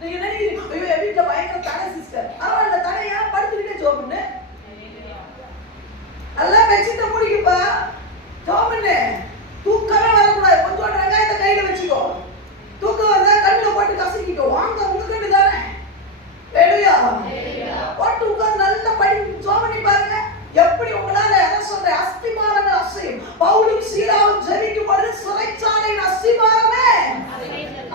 நீங்க நினைக்கிறீங்க, ஐயோ என் வீட்டுல பயங்கர தடை சிஸ்டர், அவன் தடையா படுத்துக்கிட்டே ஜெபம் பண்ணு, நல்லா வச்சுட்டு முடிக்குப்பா ஜெபம் பண்ணு. தூக்கமே வரக்கூடாது, கொஞ்சோட வெங்காயத்தை கையில வச்சுக்கோ, தூக்கம் வந்தா கண்ணுல போட்டு கசக்கிக்கோ, வாங்க உங்க கண்டு தானே போட்டு உட்கார்ந்து நல்லா படி ஜெபம் பண்ணி பாருங்க. எப்படி உங்களால என்ன சொல்ற அஸ்திபாரங்கள் அசையும். பவுலும் சீலாவும் ஜெபிக்கும் பொழுது சிறைச்சாலையின் அஸ்திபாரமே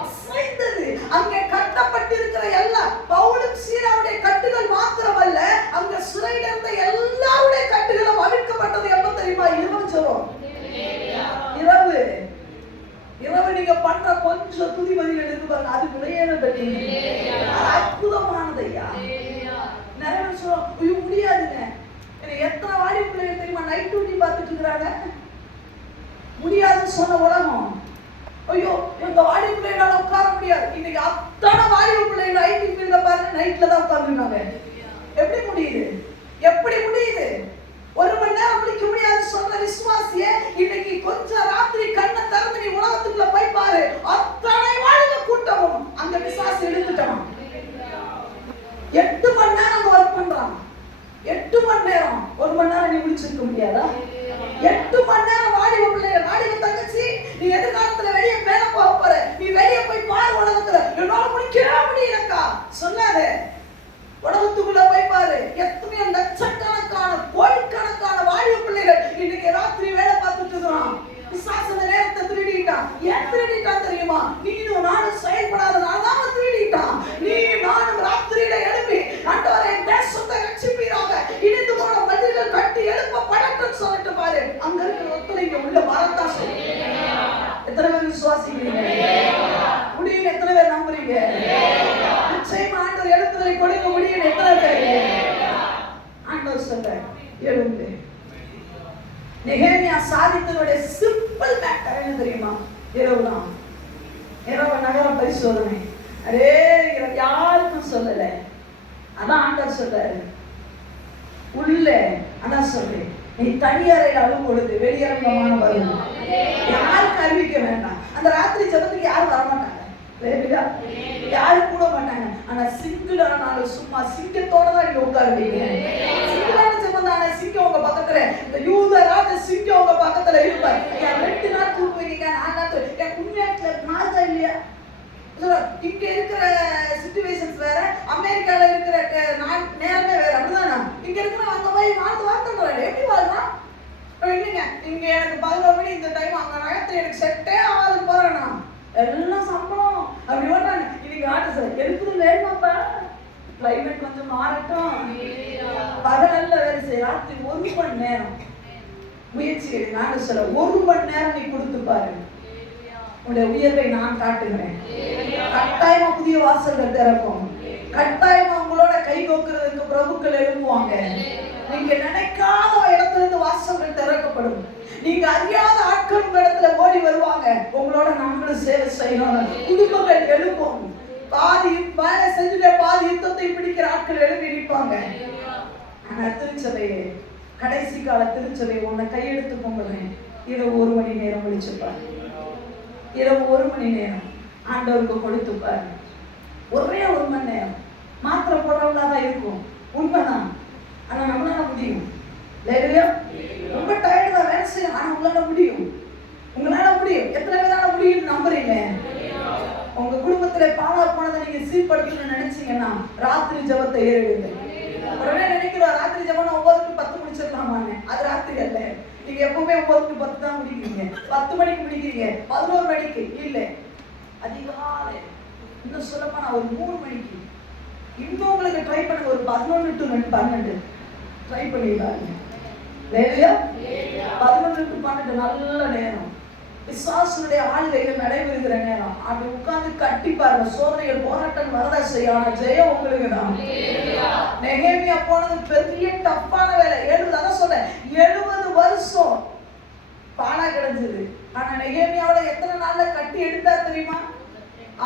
அசைந்தது. அங்கே கட்டப்பட்டிருக்கிற எல்லா பவுலும் சீலாவுடைய கட்டுகள் மாத்திரமல்ல, அங்க சிறையில் இருந்த எல்லாருடைய கட்டுகளும் அவிழ்க்கப்பட்டது. எப்ப தெரியுமா? இரவு ஜெபம். இரவு நீங்க பண்ற கொஞ்சம் துதிமதிகள் இருக்கு பாருங்க, அது விளையாடுறது அற்புதமானது ஐயா. நிறைய பேர் சொல்லுவோம் முடியாதுங்க. எத்தனை வாடி பிள்ளைகள் தெரியுமா நைட் டியூட்டி பார்த்துட்டு இருக்கிறாங்க, முடியாதுன்னு சொன்ன உலகம். ஐயோ எங்க வாடி பிள்ளைகளால உட்கார முடியாது. இன்னைக்கு அத்தனை வாடி பிள்ளைகள் ஐடி ஃபீல்ட்ல பாருங்க நைட்ல தான் உட்கார்ந்துருக்காங்க. எப்படி முடியுது? 1 மணி நேரம் முடிக்க முடியாது சொன்ன விசுவாசியே, இன்னைக்கு கொஞ்சம் ராத்திரி கண்ணை திறந்து நீ உலகத்துக்குள்ள போய் பாரு, அத்தனை வாழ்க்கை கூட்டமும் அந்த விசுவாசி எடுத்துட்டான். 8 மணி நேரம் ஒர்க் பண்றான். 8 மணி நேரம், 1 மணி நேரம் நீ முடிச்சிருக்க முடியாதா? 8 மணி நேரம் வாலிப பிள்ளைகள், வாலிப தங்கச்சி, நீ எதிர்காலத்துல வெளியே மேல போக போற, நீ வெளியே போய் பாரு உலகத்துல, என்னால முடிக்கவே முடியலக்கா சொல்லாத. உலகத்துக்குள்ள போய் பாரு, எத்தனை லட்சக்கணக்கான கோடிக்கணக்கான வாலிப பிள்ளைகள் இன்னைக்கு ராத்திரி வேலை பார்த்துட்டு இருக்கிறான். விசுவாச நேரத்தை திருடிட்டான். ஏன் திருடிட்டான் தெரியுமா? நீனும் நானும் செயல்படாதனால தான் திருடிட்டான். நீ நானும் ராத்திரியில எழுப்பி ஆண்டவரே தேசத்தை ரட்சிப்பீராக, இடிந்து போன மதில்கள் கட்டி எழுப்பப்படட்டும் சொல்லிட்டு பாரு, அங்க இருக்கிற ஒத்துழைங்க உள்ள வரத்தான் செய்யும். எத்தனை பேர் விசுவாசிக்கிறீங்க? முடியும் எத்தனை பேர் நம்புறீங்க? நிச்சயமா ஆண்டவர் எழுப்புதலை கொடுக்க முடியும் எத்தனை பேர்? ஆண்டவர் சொல்ற எழுந்து. நெகேமியா சாதித்தனுடைய சிம்பிள் மேட்டர் என்ன தெரியுமா? இரவுதான். இரவு நகர பரிசோதனை. அரே யாருக்கும் சொல்லல. அதான் ஆண்டவர் சொல்றாரு உள்ள. அதான் சொல்றேன், நீ தனியறையில் அழும் பொழுது வெளியரங்கமான வரும், யாருக்கு அறிவிக்க வேண்டாம். அந்த ராத்திரி ஜெபத்துக்கு யாரும் வரமாட்டாங்க, யாரும் கூட மாட்டாங்க. ஆனா சிங்கிளானாலும் சும்மா சிங்கத்தோட தான் நீங்க உட்காருவீங்க. சிங்கிளான ஜெபம் தானே, சிங்கம் உங்க பக்கத்துல, இந்த யூதராஜ சிங்கம் உங்க பக்கத்துல இருப்பார். 2 நாள் தூக்குவீங்க, 4 நாள். என் உண்மையாட்டுல மாதா இல்லையா? இங்க இருக்கிற சிச்சுவேஷன்ஸ் வேற, அமெரிக்கால இருக்கிற நேரமே வேற. அப்படிதானா? இங்க இருக்கிற அங்க போய் வாழ்ந்து எப்படி வாழ்றான்? இல்லைங்க, இங்க எனக்கு 11 மணி இந்த டைம், அங்க நகரத்துல எனக்கு செட்டே ஆகாது போறேன்னா எல்லாம் சம்பளம் அப்படி ஓடுறாங்க. இன்னைக்கு ஆட்டு சார் எழுப்புதல் வேணுமாப்பா? கிளைமேட் கொஞ்சம் மாறட்டும். பகல்ல வேலை செய்ய, ராத்திரி 1 மணி நேரம் முயற்சி எடுங்க. நான் சொல்ல 1 மணி நேரம் நீ கொடுத்து பாரு, உன்னுடைய உயர்வை நான் காட்டுகிறேன். கட்டாயமா புதிய வாசல்கள் திறக்கும். கட்டாயமா உங்களோட கை கோக்குறதுக்கு பிரபுக்கள் எழுப்புவாங்க. நீங்க நினைக்காத இடத்துல இருந்து வாசல்கள் திறக்கப்படும். நீங்க அறியாத ஆட்கள் உங்க இடத்துல ஓடி வருவாங்க. உங்களோட நாங்களும் சேவை செய்யணும். குடும்பங்கள் எழுப்பும். பாதி வேலை செஞ்சுட்டு பாதி யுத்தத்தை பிடிக்கிற ஆட்கள் எழுப்பி நிற்பாங்க. ஆனா திருச்சபையே, கடைசி கால திருச்சபை உன்னை கையெடுத்து கொண்டுறேன். இரவு 1 மணி நேரம் விழிச்சுப்பாரு. இரவு 1 மணி நேரம் ஆண்டவருக்கு கொடுத்துப்பாரு. ஒரே 1 மணி நேரம் மாத்திரை போடுறவங்களா தான் இருக்கும், உண்மைதான். ஆனா நம்மளால முடியும். ரொம்ப டயர்டு தான் வேலை செய்யும், ஆனா உங்களால முடியும். உங்களால முடியும். எத்தனை பேரால முடியும் நம்புறீங்க? உங்க குடும்பத்துல பாலா போனதை நீங்க சீர்படுத்தணும்னு நினைச்சீங்கன்னா ராத்திரி ஜபத்தை ஏறிடுங்க. உடனே நினைக்கிறோம் ராத்திரி ஜபம் 9க்கு 10 முடிச்சிடலாமான்னு. அது ராத்திரி அல்ல. நீங்க எப்பவுமே 9க்கு 10 தான் முடிக்கிறீங்க. 10 மணிக்கு முடிக்கிறீங்க, 11 மணிக்கு இல்ல, அதிகாலை. இன்னும் சொல்லப்போனா ஒரு 3 மணிக்கு. இன்னும் உங்களுக்கு ட்ரை பண்ணுங்க. ஒரு 11 to 12 ட்ரை பண்ணிடுறாங்க. 11 to 12 நல்ல நேரம். விசுவாசனுடைய ஆளுகைகள் நடைபெறுகிற நேரம். அப்படி உட்கார்ந்து கட்டி பாருங்க. சோதனைகள் போராட்டம் வரதா செய்யும், ஆனா ஜெயம் உங்களுக்கு தான். நெகேமியா போனது பெரிய டஃப்பான வேலை. 70 வருஷம் பாலா கிடைச்சது. ஆனா நெகேமியாவோட எத்தனை நாள்ல கட்டி எடுத்தார் தெரியுமா?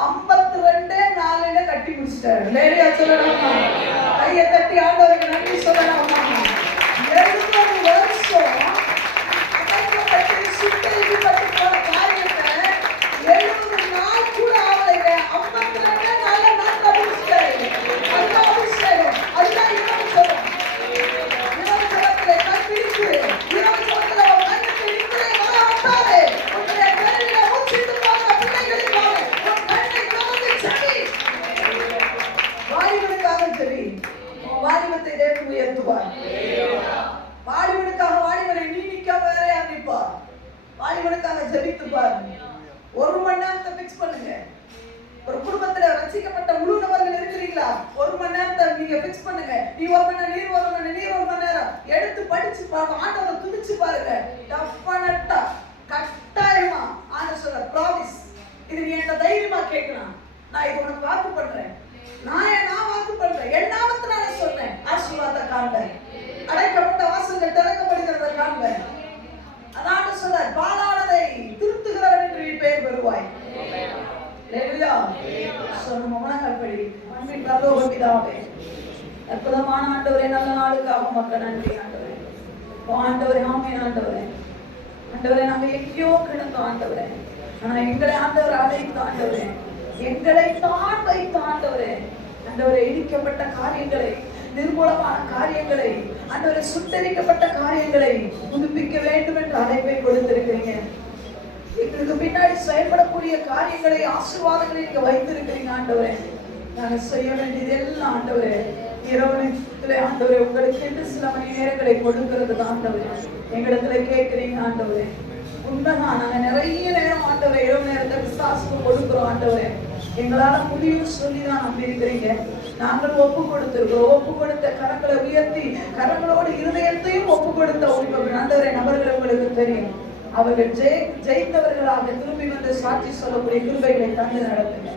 52 நாளில கட்டி முடிச்சிட்டாரு. லேலியா சொல்லலாமா? கையை தட்டி ஆண்டவருக்கு நன்றி சொல்லலாமா? 70 வருஷம் சுத்தரிக்கப்பட்டு போன காரியத்தை 70 நாள் கூட ஆகலைங்க. 52 நாள்ல நாட்டை முடிச்சிட்டாரு. அதுதான் அபிஷேகம். அதுதான் இரவு ஜெபம். இரவு ஜெபத்துல கற்பிடிச்சு, இரவு ஜெபத்துல மனத்தை இருக்கிறே வர விட்டாரு. உன்னுடைய கண்ணில ஊற்றிட்டு போகிற பிள்ளைகளுக்காக உன் கண்ணை திறந்து செவி. வாலிபனுக்காக செவி. வாலிபத்தை தேவன் உயர்த்துவார். வாலிபனுக்காக வாலிபனை நீ நிற்காம வேற யார் நிற்பா? வாலிபனுக்காக ஜெபித்து பாருங்க. 1 மணி நேரத்தை பிக்ஸ் பண்ணுங்க. ஒரு குடும்பத்துல ரட்சிக்கப்பட்ட முழு நபர்கள் இருக்கிறீங்களா? 1 மணி நேரத்தை நீங்க பிக்ஸ் பண்ணுங்க. நீ 1 மணி நேரம், நீர் 1 மணி நேரம், நீர் 1 மணி நேரம் எடுத்து படிச்சு பாருங்க. ஆண்டவரை துதிச்சு பாருங்க. டெஃபினட்டா கட்டாயமா ஆண்டவர் சொல்ற ப்ராமிஸ். இது நீ என்ன தைரியமா கேட்கலாம். நான் இது உனக்கு வாக்கு பண்றேன். நான் வாக்கு பண்றேன். என் நாமத்தினால சொல்றேன். ஆசீர்வாதத்தை காண்பேன். அடைக்கப்பட்ட வாசல்கள் திறக்கப்படுகிறத காண்பேன். அதான் சொல்ற பாலானதை திருத்துகிறவன் என்று நீ பெயர் பெறுவாய். ஹalleluya. சொன்ன மனங்கள் படி அன்பின் பரலோக பிதாவே, அற்புதமான ஆண்டவரே, நல்ல நாளுக்காக உமக்கு நன்றி ஆண்டவரே. ஆண்டவரே, ஆமென் ஆண்டவரே. ஆண்டவரே, நாங்க எங்கேயோ கிடந்தோம் ஆண்டவரே. ஆனா எங்களை ஆண்டவர் அழைத்த ஆண்டவரே, எங்களை தான் வைத்த ஆண்டவரே. ஆண்டவரே, இடிக்கப்பட்ட காரியங்களை, நிர்மூலமான காரியங்களை, ஆண்டவரே, சுட்டரிக்கப்பட்ட காரியங்களை புதுப்பிக்க வேண்டும் என்ற அழைப்பை கொடுத்திருக்கிறீங்க. எங்களுக்கு பின்னாடி செயல்படக்கூடிய காரியங்களை, ஆசீர்வாதங்களை நீங்க வைத்திருக்கிறீங்க ஆண்டவரே. நாங்க செய்ய வேண்டியது எல்லாம் ஆண்டவரே இரவுல ஆண்டவரே உங்களுக்கு என்று சில மணி நேரங்களை கொடுக்கிறது ஆண்டவரே. எங்களிடத்துல கேட்கிறீங்க ஆண்டவரே. உண்மைதான், நாங்க நிறைய நேரம் ஆண்டவரே இரவு நேரத்தை விசுவாசம் கொடுக்கிறோம் ஆண்டவரே. எங்களால முடியும் சொல்லிதான் நம்பி இருக்கிறீங்க. நாங்கள் ஒப்பு கொடுத்திருக்கிறோம். ஒப்பு கொடுத்த கரங்களை உயர்த்தி, கரங்களோடு இருதயத்தையும் ஒப்பு கொடுத்த ஆண்டவரே நபர்கள் உங்களுக்கு தெரியும். அவர்கள் ஜெயித்தவர்களாக திரும்பி வந்து சாட்சி சொல்லக்கூடிய கிருபைகளை தந்து நடத்துங்க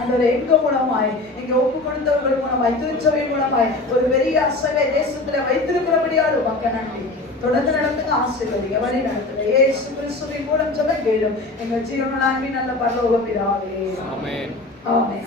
ஆண்டவரே. எங்க மூலமாய், எங்க ஒப்பு கொடுத்தவர்கள் மூலமாய், திருச்சபை மூலமாய் ஒரு பெரிய அசைவை தேசத்துல வைத்திருக்கிறபடியால் உமக்கு நன்றி. தொடர்ந்து நடத்துங்க, ஆசீர்வதிங்க, வழி நடத்துங்க. இயேசு கிறிஸ்துவின் மூலம் ஜெபம் கேளும் எங்கள் ஜீவனுள்ள அன்பின் நல்ல பரலோக பிதாவே. ஆமென். ஆமென்.